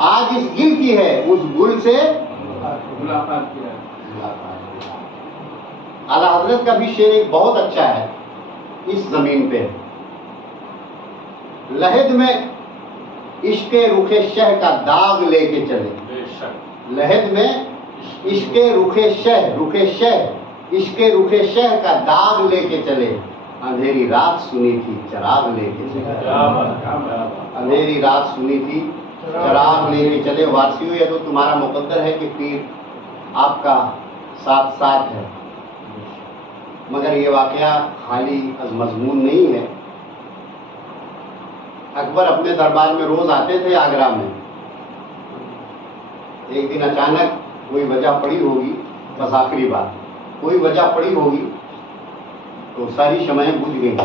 آج اس گل کی ہے اس گل سے ملاقات کی راہ۔ اعلیٰ حضرت کا بھی شعر ایک بہت اچھا ہے، اس زمین پہ لحد میں عشق رخ شہ کا داغ لے کے چلے، لحد میں عشق رخ شہ عشق رخ شہ کا داغ لے کے چلے، اندھیری رات سنی تھی چراغ لے کے چلے، اندھیری رات سنی تھی چراغ لے کے چلے۔ وارثیو، یہ تو تمہارا مقدر ہے کہ پیر آپ کا ساتھ ساتھ ہے، مگر یہ واقعہ خالی از مضمون نہیں ہے۔ اکبر اپنے دربار میں روز آتے تھے آگرہ میں، ایک دن اچانک کوئی وجہ پڑی ہوگی، بس آخری بات کوئی وجہ پڑی ہوگی تو ساری شمعیں بجھ گئی،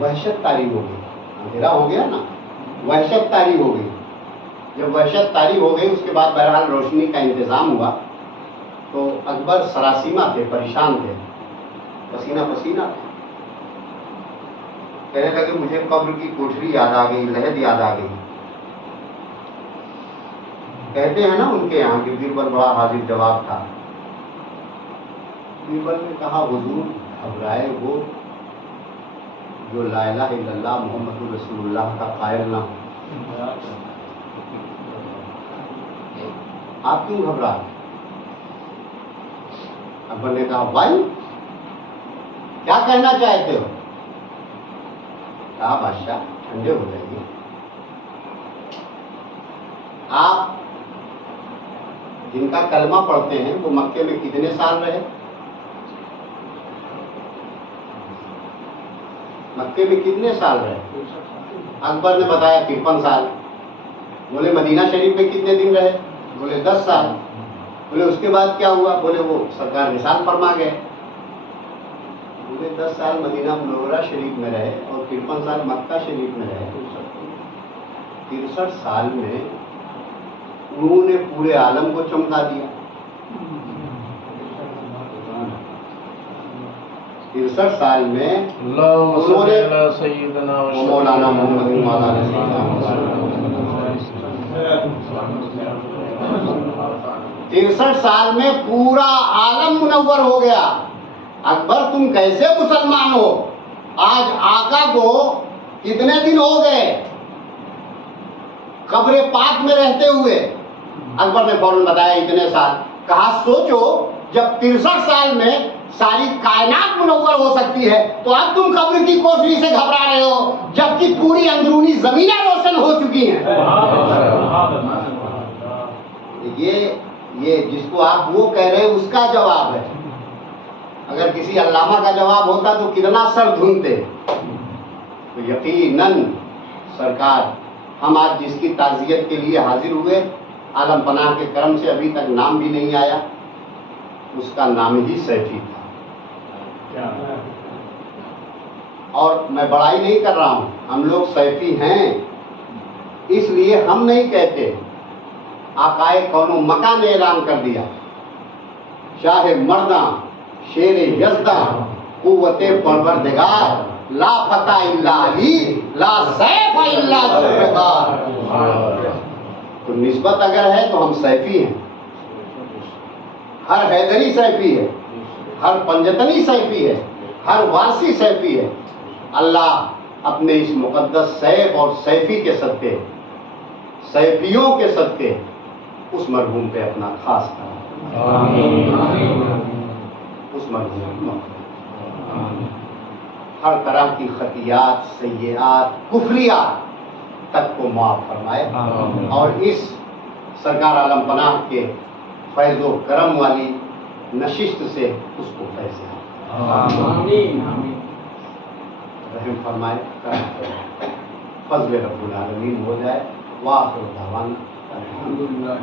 وحشت طاری ہو گئی، اندھیرا ہو گیا نا، وحشت طاری ہو گئی۔ جب وحشت طاری ہو گئی اس کے بعد بہرحال روشنی کا انتظام ہوا، تو اکبر سراسیمہ تھے، پریشان تھے، پسینہ پسینہ تھے، کہنے لگے مجھے قبر کی کوٹھری یاد آ گئی، لحد یاد آ گئی۔ کہتے ہیں نا ان کے یہاں کہ بیربل بڑا حاضر جواب تھا، بیربل نے کہا حضور گھبرائے وہ جو لا الہ الا اللہ محمد رسول اللہ کا قائل نہ ہو، آپ کیوں گھبرائے؟ اکبر نے کہا بھائی کیا کہنا چاہتے ہو؟ کہا بادشاہ ٹھنڈے ہو جائیے، آپ جن کا کلمہ پڑھتے ہیں وہ مکے میں کتنے سال رہے؟ مکے میں کتنے سال رہے؟ اکبر نے بتایا 53 سال۔ بولے مدینہ شریف میں کتنے دن رہے؟ بولے 10 سال۔ بولے اس کے بعد کیا ہوا؟ بولے وہ سرکار وصال فرما گئے۔ بولے 10 سال مدینہ منورہ شریف میں رہے اور 53 سال مکہ شریف میں رہے، 63 سال میں انہوں نے پورے عالم کو چمکا دیا۔ 63 سال میں انہوں نے مولانا محمد مولانا 63 سال میں پورا عالم منور ہو گیا۔ اکبر تم کیسے مسلمان ہو؟ آج آقا کو کتنے دن ہو گئے قبر پاک میں رہتے ہوئے؟ اکبر نے فوراً بتایا اتنے سال۔ کہا سوچو جب 63 سال میں ساری کائنات منور ہو سکتی ہے تو اب تم قبر کی کوٹری سے گھبرا رہے ہو جبکہ پوری اندرونی زمینیں روشن ہو چکی ہیں۔ یہ جس کو آپ وہ کہہ رہے ہیں اس کا جواب ہے۔ اگر کسی علامہ کا جواب ہوتا تو کتنا سر دھنتے۔ تو یقیناً سرکار ہم آج جس کی تعزیت کے لیے حاضر ہوئے आलम पनाह के करम से अभी तक नाम भी नहीं आया, उसका नाम ही सैफी था। और मैं बड़ाई नहीं कर रहा हूँ, हम लोग सैफी हैं, इसलिए हम नहीं कहते, आकाए कौनो मका ने ऐलान कर दिया, शाहे मर्दा शेर यज़दा कुव्वते परवरदिगार ला फता इल्ला अली ला सैफ इल्ला ज़ुल्फ़िकार। तो निस्बत अगर है तो हम सैफी हैं, हर हैदरी सैफी है, हर पंजतनी सैफी है, हर वारसी सैफी है। अल्लाह अपने इस मुक़द्दस सैफ और सैफी के सदक़े, सैफियों के सदक़े उस मरहूम पे अपना खास करा, उस मरहूम हर तरह की खतियात, सय्यात, कुफरियात तक को माफ़ फरमाए और इस सरकार आलम पनाह के फैज़ व करम वाली नशिस्त से उसको फैज़ रहम फरमाए, करम फरमाए, फज़ल रब्बुल आलमीन हो जाए। वाखिर दावाना अल्हम्दुलिल्लाह।